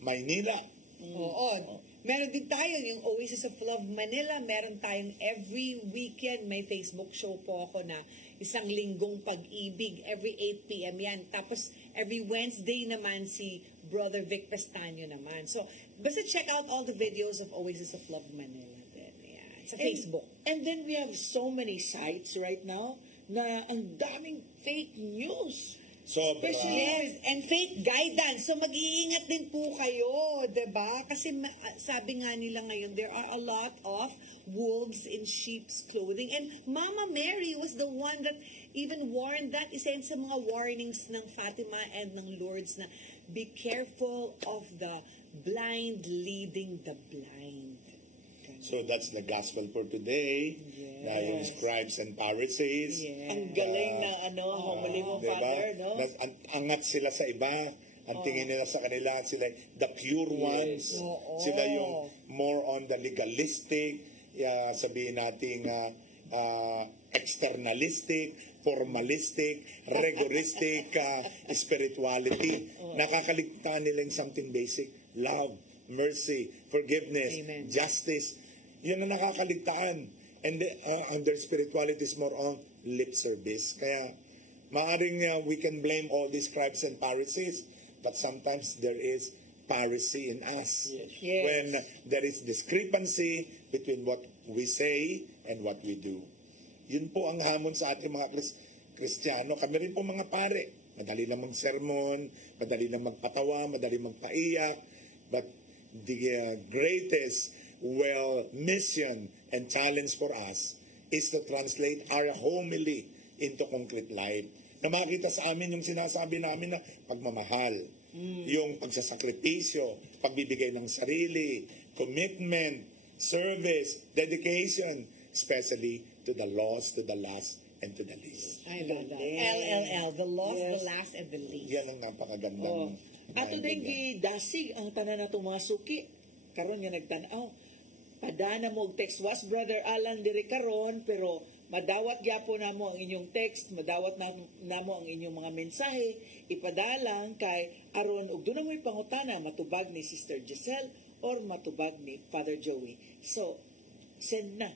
Maynila. Oo. Meron din tayo yung Oasis of Love Manila. Meron tayong every weekend may Facebook show po ako na isang linggong pag-ibig. Every 8 p.m. yan. Tapos every Wednesday naman si Brother Vic Pestaño naman. So, basta check out all the videos of Oasis of Love Manila din. Yeah, sa Facebook. And then we have so many sites right now na ang daming fake news. Yes, and fake guidance. So mag-iingat din po kayo, 'di ba? Kasi sabi nga nila ngayon, there are a lot of wolves in sheep's clothing. And Mama Mary was the one that even warned that. Isa yun sa mga warnings ng Fatima and ng Lourdes na be careful of the blind leading the blind. So that's the gospel for today. Na yung scribes and Pharisees. Yes. Ang galing na homily mo, Diba? Father, no? Angat sila sa iba. Ang tingin nila sa kanila, sila the pure ones. Oo. Sila yung more on the legalistic, sabihin natin externalistic, formalistic, rigoristic spirituality. Nakakaligtaan nila yung something basic. Love, mercy, forgiveness, Amen. justice. Yun ang nakakaligtaan. And their spirituality is more on lip service. Kaya maaring we can blame all these scribes and Pharisees, but sometimes there is Pharisee in us. Yes. When there is discrepancy between what we say and what we do. Yun po ang hamon sa ating mga Kristiyano. Kami rin po mga pare. Madali lang mag-sermon, madali lang magpatawa, madali magpaiyak. But the greatest mission and challenge for us is to translate our homily into concrete life. Na makita sa amin yung sinasabi namin na pagmamahal, yung pagsasakripisyo, pagbibigay ng sarili, commitment, service, dedication, especially to the lost, to the last, and to the least. I love that. LLL, the lost, Yes. the last, and the least. Yan ang napakagandang Ato din gidasig ang tanan nato mga suki. Karon nga nagtan-aw. Padana mo og text was Brother Alan diri karon pero madawat gyapon namo ang inyong text, madawat namo ang inyong mga mensahe, ipadalang kay aron ug dunay mo'y pangutana matubag ni Sister Giselle or matubag ni Father Joey. So send na.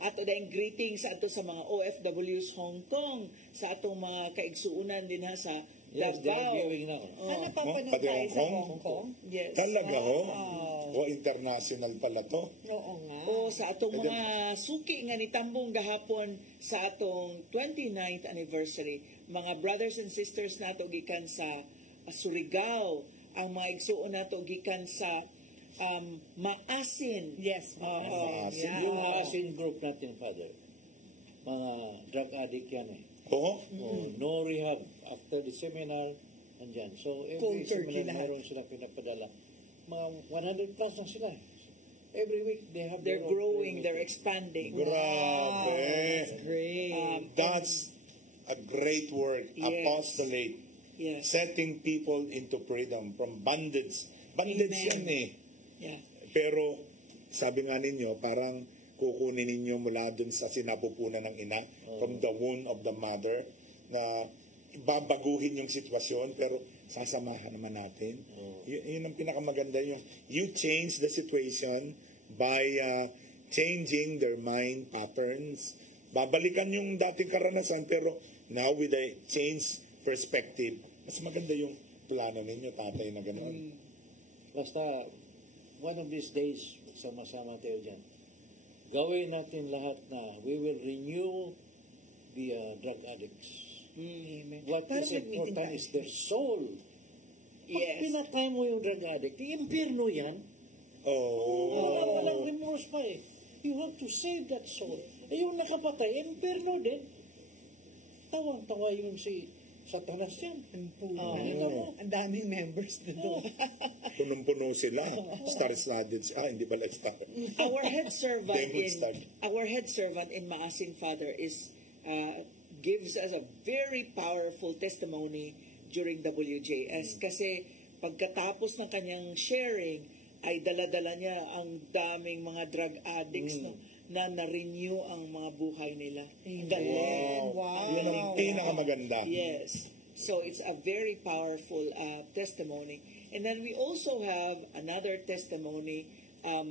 Ato dahil greetings sa ato sa mga OFWs Hong Kong, sa atong mga kaigsuunan din ha sa Yes, they are Davao. viewing now. Napapanood Pati tayo Hong sa Kong? Hong Kong? Yes. Talaga ho? Wow. O international pala to. Oo nga. O sa atong Pwede- mga suki nga nitambong gahapon sa atong 29th anniversary, mga brothers and sisters nato gikan sa Surigao, ang mga igsuon nato gikan sa Maasin. Yes, Maasin. yeah. Yung Maasin group natin, Father, mga drug addict yan eh. Oo? No rehab. After the seminar, andyan. So, every Cold turkey seminar, lahat. meron sila pinapadala. Mga 100 plus na sila. Every week, they have They're their own growing, prayer they're meeting. expanding. Grabe. Great. That's a great word. Yes. Apostolate. Yes. Setting people into freedom from bondage. Bondage yan Amen. eh. Yeah. Pero, sabi nga ninyo, parang kukunin ninyo mula dun sa sinapupunan ng ina, from the womb of the mother, na babaguhin yung sitwasyon, pero sasamahan naman natin. Yun ang pinakamaganda, yung you change the situation by changing their mind patterns. Babalikan yung dating karanasan, pero now with a changed perspective, mas maganda yung plano ninyo, tatay, na gano'n. Basta, one of these days, sama-sama tayo dyan. Gawin natin lahat na we will renew the drug addicts. Amen. What Parang is nag-meeting important tayo. is their soul. Yes. Pag pinatay mo yung drug addict, impyerno yan. Oh. Walang remorse pa eh. You have to save that soul. Eh yung nakapatay, impyerno din. Tawang-tawa yung si Satanas yan. Ang daming members na doon. Punong-puno sila. Star-studded. Hindi pala star. Our head servant Demon star. in Maasin, Father, is gives us a very powerful testimony during WJS kasi pagkatapos ng kanyang sharing ay dala-dala niya ang daming mga drug addicts no, na na-renew ang mga buhay nila. Galing. Wow. Yun ang pinakamaganda. Yes. So it's a very powerful testimony. And then we also have another testimony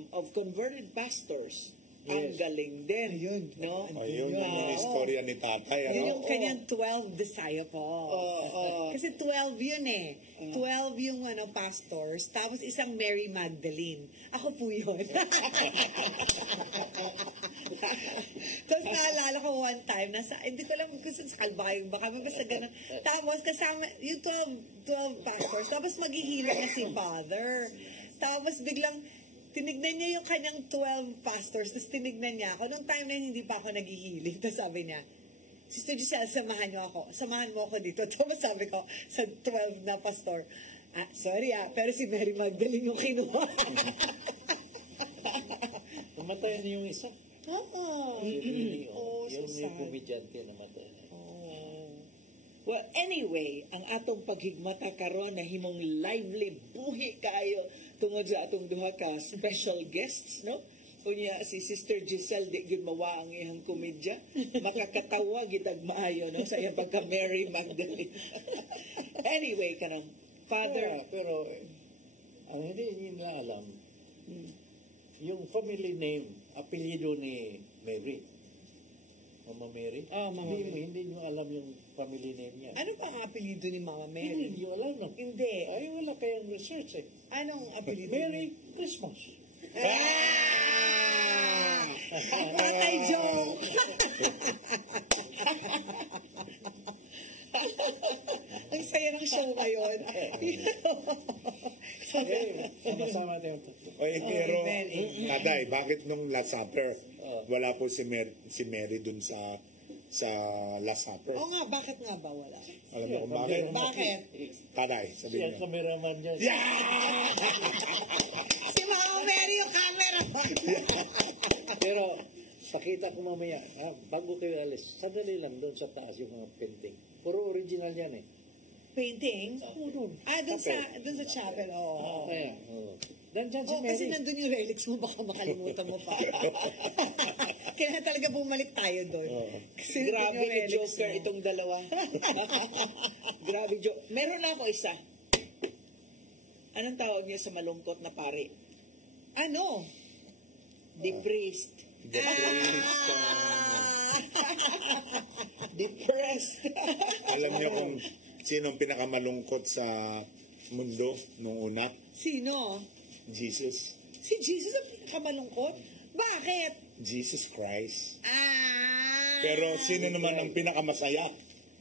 of converted pastors. Ang galing din. Ayun. No? Ayun yung istorya ni tatay. Yun Ano? yung kanyang 12 disciples. Kasi 12 yun eh. 12 yung pastors, tapos isang Mary Magdalene. Ako po yun. Tapos naalala ko one time, hindi ko alam kung saan sa Calvario, baka basta ganun. Tapos kasama yung 12 pastors, tapos maghihilot na si Father. Tapos biglang, tinignan niya yung kanyang 12 pastors, tapos tinignan niya ako. Nung time na yun, hindi pa ako naghihiling. Tapos sabi niya, Sister Giselle, samahan mo ako dito. Tapos sabi ko, sa 12 na pastor, sorry pero si Mary Magdalene yung kinuha. Namatay na yung isa. Oo. Yun so yung sad. komedyante namatay na. Well, anyway, ang atong paghigmata karon na himong lively buhi kayo tungod sa atong duha ka special guests, no? Unya si Sister Giselle di gyud mawa ang iyang komedya, makakatawa gitag maayo no sa iyang pagka Mary Magdalene. Anyway, kanang Father, Pero ang hindi nila alam, yung family name, apelyido ni Mary. Mama Mary? Mama Mary. Hindi nyo alam yung family name niya. Ano pa ang apelido ni Mama Hindi Mary? nyo alam, no? Hindi. Ay, wala kayong research eh. Anong apelido? Merry Christmas. Patay joke! Ang saya ng show ngayon. Sama-sama tayo. Pero, Amen. Naday, bakit nung Last Supper, wala po si Mary dun sa Last Supper? Oo nga, bakit nga ba wala? Alam mo kung bakit? Bakit? Taday, sabihin Siya niya. cameraman niya. Si Mama Mary yung camera. Pero, pakita ko mamaya, bago kayo alis, sandali lang doon sa taas yung mga painting. Puro original yan eh. Painting? Doon. Dun sa chapel, oo. Kaya, Nandyan si Mary. Kasi nandun yung relics mo, baka makalimutan mo pa. Kaya talaga bumalik tayo doon. Kasi grabe nandun yung ni relics Joker mo. itong dalawa. Grabe joke. Meron na ako isa. Anong tawag niya sa malungkot na pari? Ano? Depressed. Depressed. Depressed. Alam niyo kung sino ang pinakamalungkot sa mundo nung una? Sino? Jesus. Si Jesus ang pinakamalungkot? Bakit? Jesus Christ. Ah! Pero sino naman ang pinakamasaya?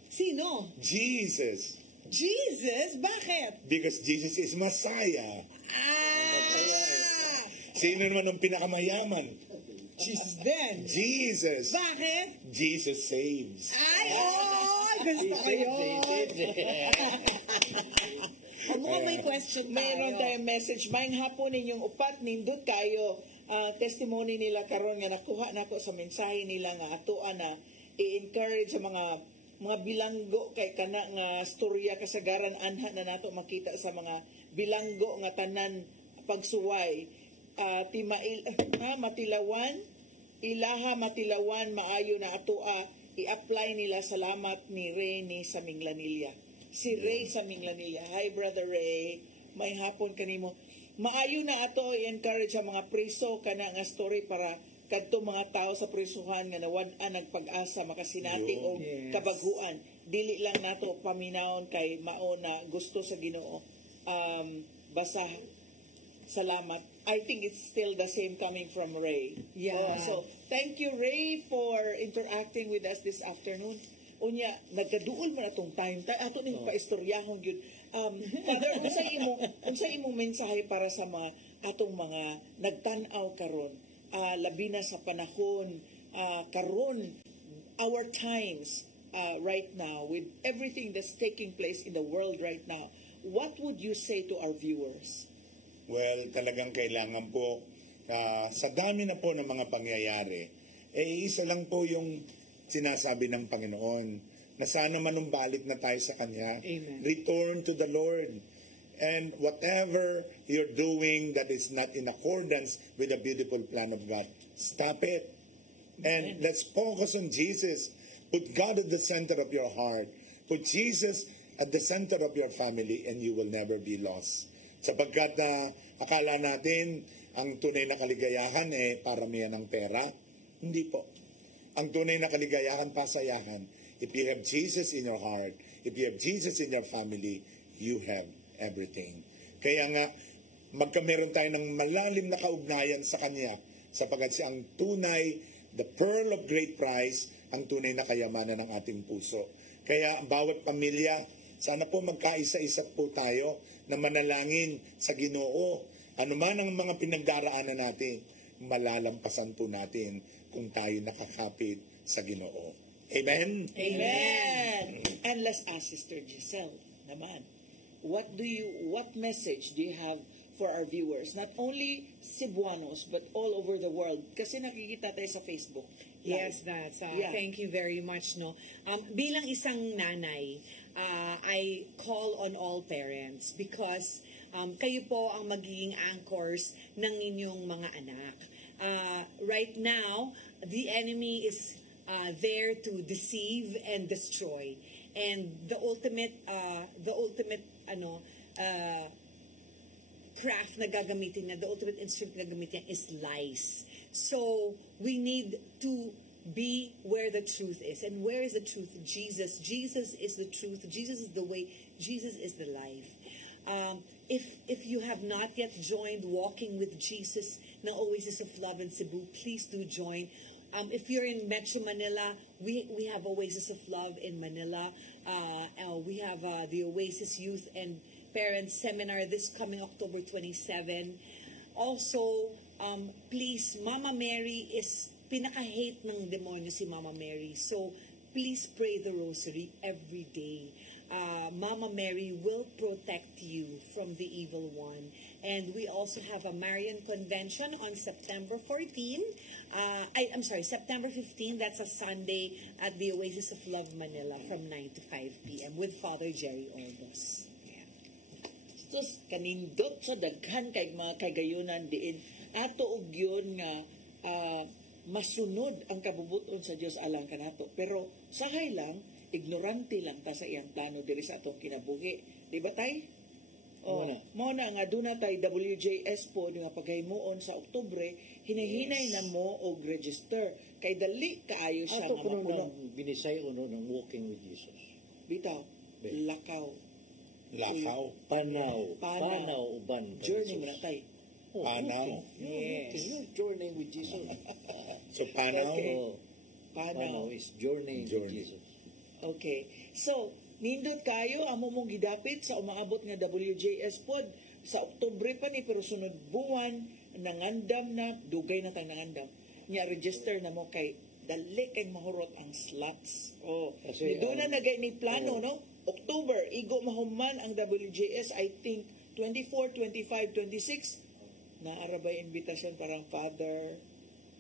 Sino? Jesus. Jesus? Bakit? Because Jesus is Messiah. Ah! Sino naman ang pinakamayaman? Jesus din. Jesus. Bakit? Jesus saves. Ay, oh! Gusto ko yun. Mukhang may question tayo. Mayroon tayong message. Mayang hapon ninyong upat, nindot kayo. Testimony nila karon nga nakuha nako sa mensahe nila nga atoan na i-encourage sa mga bilanggo kay kana nga storya kasagaran anha na nato makita sa mga bilanggo nga tanan pagsuway. Matilawan, ilaha matilawan maayo na atoa i-apply nila. Salamat ni Ray ni sa Minglanilla. Si Ray sa Minglanilla. Hi Brother Ray, may hapon kanimo. Maayo na ato i-encourage sa mga preso kana nga story para kadto mga tao sa prisuhan nga nawad-an nagpag-asa makasinati og kabaguan. Dili lang nato paminawon kay mao na gusto sa Ginoo. Basta salamat. I think it's still the same coming from Ray. Yeah. So thank you Ray for interacting with us this afternoon. Unya nagkaduol man atong time ato ning paistoryahon gyud. Father, unsa imong mensahe para sa mga atong mga nagtan-aw karon, labi na sa panahon karon, our times right now with everything that's taking place in the world right now. What would you say to our viewers? Well, talagang kailangan po, sa dami na po ng mga pangyayari, isa lang po yung sinasabi ng Panginoon, na sana manumbalik na tayo sa Kanya. Amen. Return to the Lord. And whatever you're doing that is not in accordance with the beautiful plan of God, stop it. And let's focus on Jesus. Put God at the center of your heart. Put Jesus at the center of your family and you will never be lost. Sapagkat akala natin ang tunay na kaligayahan paramihan ng pera. Hindi po. Ang tunay na kaligayahan, pasayahan. If you have Jesus in your heart, if you have Jesus in your family, you have everything. Kaya nga, magkameron tayo ng malalim na kaugnayan sa Kanya, sapagkat siya ang tunay, the pearl of great price, ang tunay na kayamanan ng ating puso. Kaya bawat pamilya, sana po magkaisa-isa po tayo na manalangin sa Ginoo. Ano man ang mga pinagdaraanan natin, malalampasan po natin kung tayo nakakapit sa Ginoo. Amen? Amen. And let's ask Sister Giselle naman. What message do you have for our viewers? Not only Cebuanos, but all over the world. Kasi nakikita tayo sa Facebook. Yes, that's thank you very much. Bilang isang nanay, I call on all parents because kayo po ang magiging anchors ng inyong mga anak. Right now, the enemy is there to deceive and destroy, and the ultimate craft na gagamitin niya, the ultimate instrument na gagamitin niya is lies. So we need to be where the truth is. And where is the truth? Jesus. Jesus is the truth. Jesus is the way. Jesus is the life. If you have not yet joined Walking with Jesus ng Oasis of Love in Cebu, please do join. If you're in Metro Manila, we have Oasis of Love in Manila. We have the Oasis Youth and Parents Seminar this coming October 27. Also, please, Mama Mary is pinaka-hate ng demonyo si Mama Mary. So, please pray the rosary every day. Mama Mary will protect you from the evil one. And we also have a Marian Convention on September 14. September 15. That's a Sunday at the Oasis of Love Manila from 9 to 5 p.m. with Father Jerry Oldos. Just kanindot sa daghan kay mga kagayunan diin. Ato og yun nga masunod ang kabubuton sa Dios alang kanato. Pero sahay lang, ignorante lang ta sa iyang plano diri sa atong kinabuhi. Di ba tay? Mo na nga doon na tayo WJS po nga paghimuon sa Oktubre, hinahinay na mo og register kay dali kaayo siya Ato nga kuno mapuno. ng binisay uno ng Walking with Jesus. Bitaw, lakaw, Lakaw. Panaw uban. journey na tayo. Panaw. Yes. Journey with Jesus. So, panaw. Okay. Panaw is journey with Journey. Jesus. Okay. So, nindot kayo, amo mong gidapit sa umaabot nga WJS pod sa Oktubre pa ni, pero sunod buwan, nangandam na, dugay na tayong nangandam. Nya, register na mo kay dali kay mahurot ang slots. Kasi, Doon na nagay ni plano, no? October, igo mahuman ang WJS, I think 24, 25, 26, naarabay invitation parang Father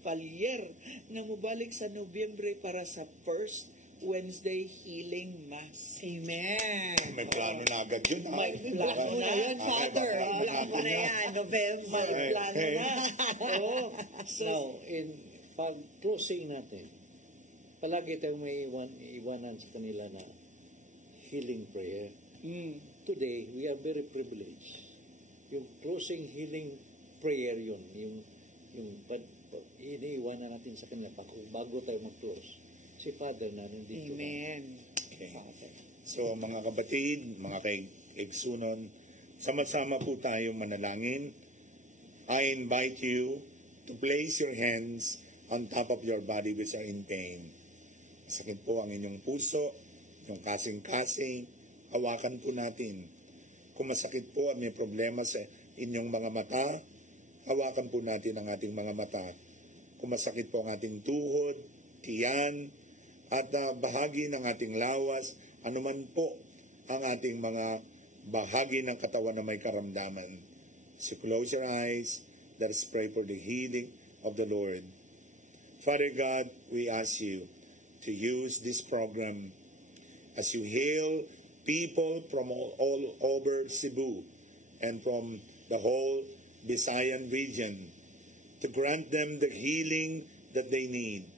Falier na mubalik sa Nobyembre para sa first Wednesday Healing Mass. Amen. May plano na agad yun. May plano na Yun, Father. Alam ko na yan, November. May plano na. Oh. So, Now, in pag-closing natin, palagi tayong may iwanan sa kanila na healing prayer. Today, we are very privileged. Yung closing healing prayer yun, yung iniiwanan natin sa kanila bago tayo mag-close. Si Father na nandito. Amen. Okay. So, mga kapatid, mga kaigsunon, sama-sama po tayo manalangin. I invite you to place your hands on top of your body which are in pain. Masakit po ang inyong puso, yung kasing-kasing, hawakan po natin. Kung masakit po at may problema sa inyong mga mata, hawakan po natin ang ating mga mata. Kung masakit po ang ating tuhod, tiyan, at bahagi ng ating lawas, anuman po ang ating mga bahagi ng katawan na may karamdaman. So close your eyes. Let us pray for the healing of the Lord. Father God, we ask you to use this program as you heal people from all over Cebu and from the whole Visayan region, to grant them the healing that they need.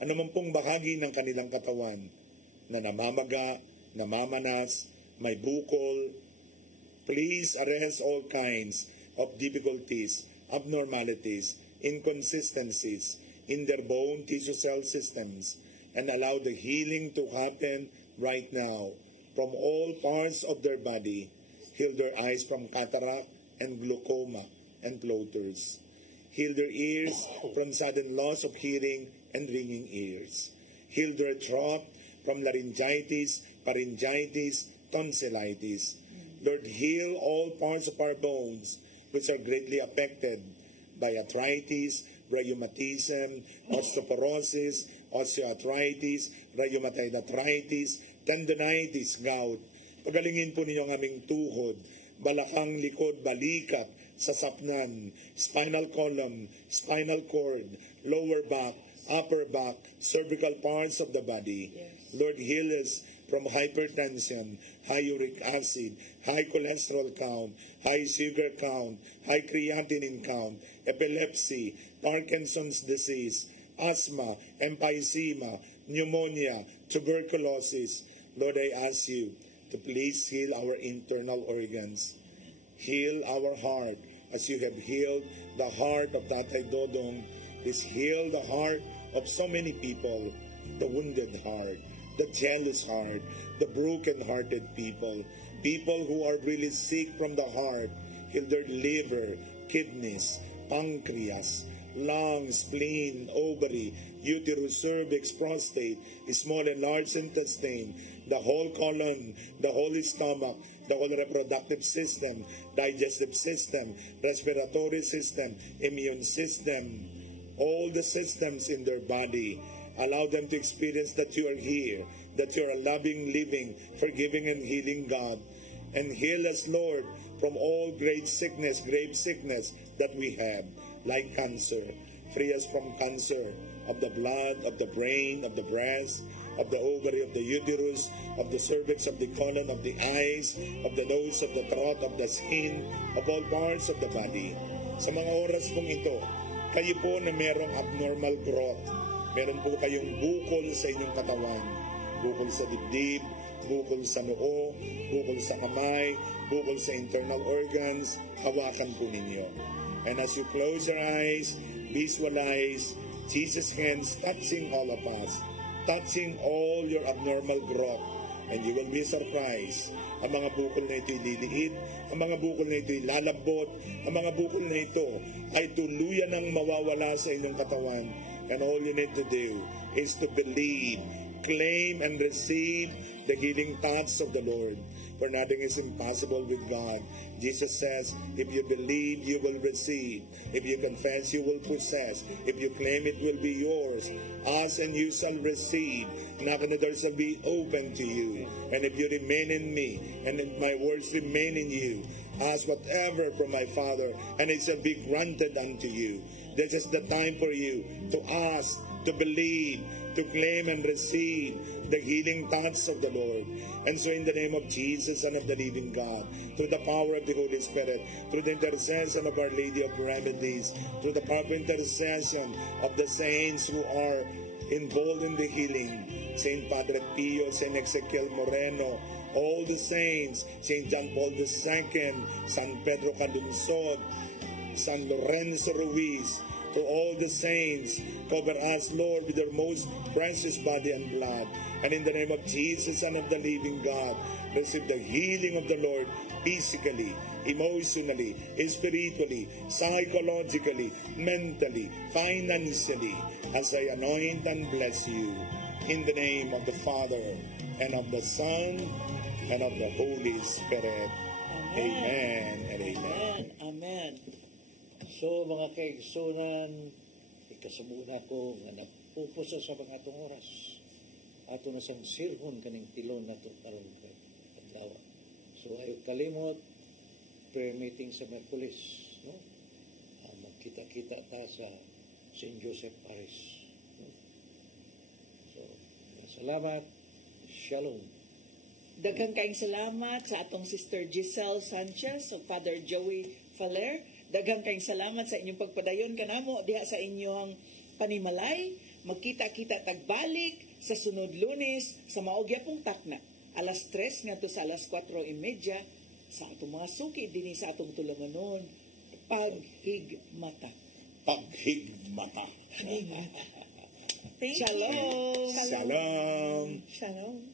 Ano man pong bahagi ng kanilang katawan na namamaga, namamanas, may bukol, please arrest all kinds of difficulties, abnormalities, inconsistencies in their bone tissue cell systems, and allow the healing to happen right now from all parts of their body. Heal their eyes from cataract and glaucoma and floaters. Heal their ears from sudden loss of hearing and ringing ears. Heal their throat from laryngitis, pharyngitis, tonsillitis. Lord, heal all parts of our bones which are greatly affected by arthritis, rheumatism, osteoporosis, osteoarthritis, rheumatoid arthritis, tendonitis, gout. Pagalingin po ninyo ang aming tuhod, balakang, likod, balikat, sasapnan, spinal column, spinal cord, lower back, upper back, cervical parts of the body. Yes. Lord, heal us from hypertension, high uric acid, high cholesterol count, high sugar count, high creatinine count, epilepsy, Parkinson's disease, asthma, emphysema, pneumonia, tuberculosis. Lord, I ask you to please heal our internal organs. Heal our heart as you have healed the heart of Tatay Dodong. Please heal the heart of so many people, the wounded heart, the jealous heart, the broken-hearted people, people who are really sick from the heart. Heal their liver, kidneys, pancreas, lungs, spleen, ovary, uterus, cervix, prostate, small and large intestine, the whole colon, the whole stomach, the whole reproductive system, digestive system, respiratory system, immune system, all the systems in their body. Allow them to experience that you are here, that you are a loving, living, forgiving, and healing God. And heal us, Lord, from all grave sickness that we have, like cancer. Free us from cancer of the blood, of the brain, of the breast, of the ovary, of the uterus, of the cervix, of the colon, of the eyes, of the nose, of the throat, of the skin, of all parts of the body. Sa mga oras pong ito, kayo po na merong abnormal growth, meron po kayong bukol sa inyong katawan, bukol sa dibdib, bukol sa noo, bukol sa kamay, bukol sa internal organs, hawakan po ninyo. And as you close your eyes, visualize Jesus' hands touching all of us, touching all your abnormal growth. And you will be surprised. Ang mga bukol na ito'y liliit, ang mga bukol na ito'y lalabot, ang mga bukol na ito ay tuluyan ng mawawala sa inyong katawan. And all you need to do is to believe, claim, and receive the healing touch of the Lord. For nothing is impossible with God. Jesus says, if you believe, you will receive. If you confess, you will possess. If you claim, it will be yours. Ask and you shall receive. Knock and the doors shall be open to you. And if you remain in me, and if my words remain in you, ask whatever from my Father, and it shall be granted unto you. This is the time for you to ask, to believe, to claim and receive the healing touch of the Lord. And so in the name of Jesus, Son of the living God, through the power of the Holy Spirit, through the intercession of Our Lady of Remedies, through the powerful intercession of the saints who are involved in the healing, Saint Padre Pio, Saint Ezequiel Moreno, all the saints, Saint John Paul II, San Pedro Calungsod, San Lorenzo Ruiz, to all the saints, cover us, Lord, with your most precious body and blood. And in the name of Jesus, Son of the living God, receive the healing of the Lord physically, emotionally, spiritually, psychologically, mentally, financially, as I anoint and bless you. In the name of the Father, and of the Son, and of the Holy Spirit. Amen and amen. Amen. So mga kaigsunan, ikasumuna ko nga napupusa sa mga itong oras. Ato na sang sirhon kaning tilon na ito karon adlaw. So ayaw kalimot, prayer meeting sa Merkulis. No? Magkita-kita ta sa St. Joseph Parish. No? So, salamat. Shalom. Daghang kaayong salamat sa atong Sister Giselle Sanchez o Father Joey Faler. Daghang kaayong salamat sa inyong pagpadayon kanamo diha sa inyong panimalay. Magkita-kita tagbalik sa sunod Lunes sa maugya pong takna. Alas 3 ngadto sa alas 4:30 sa atong mga suki dinhi sa atong tulumanon. Paghigmata. Paghigmata. Thank Shalom. you. Shalom. Shalom.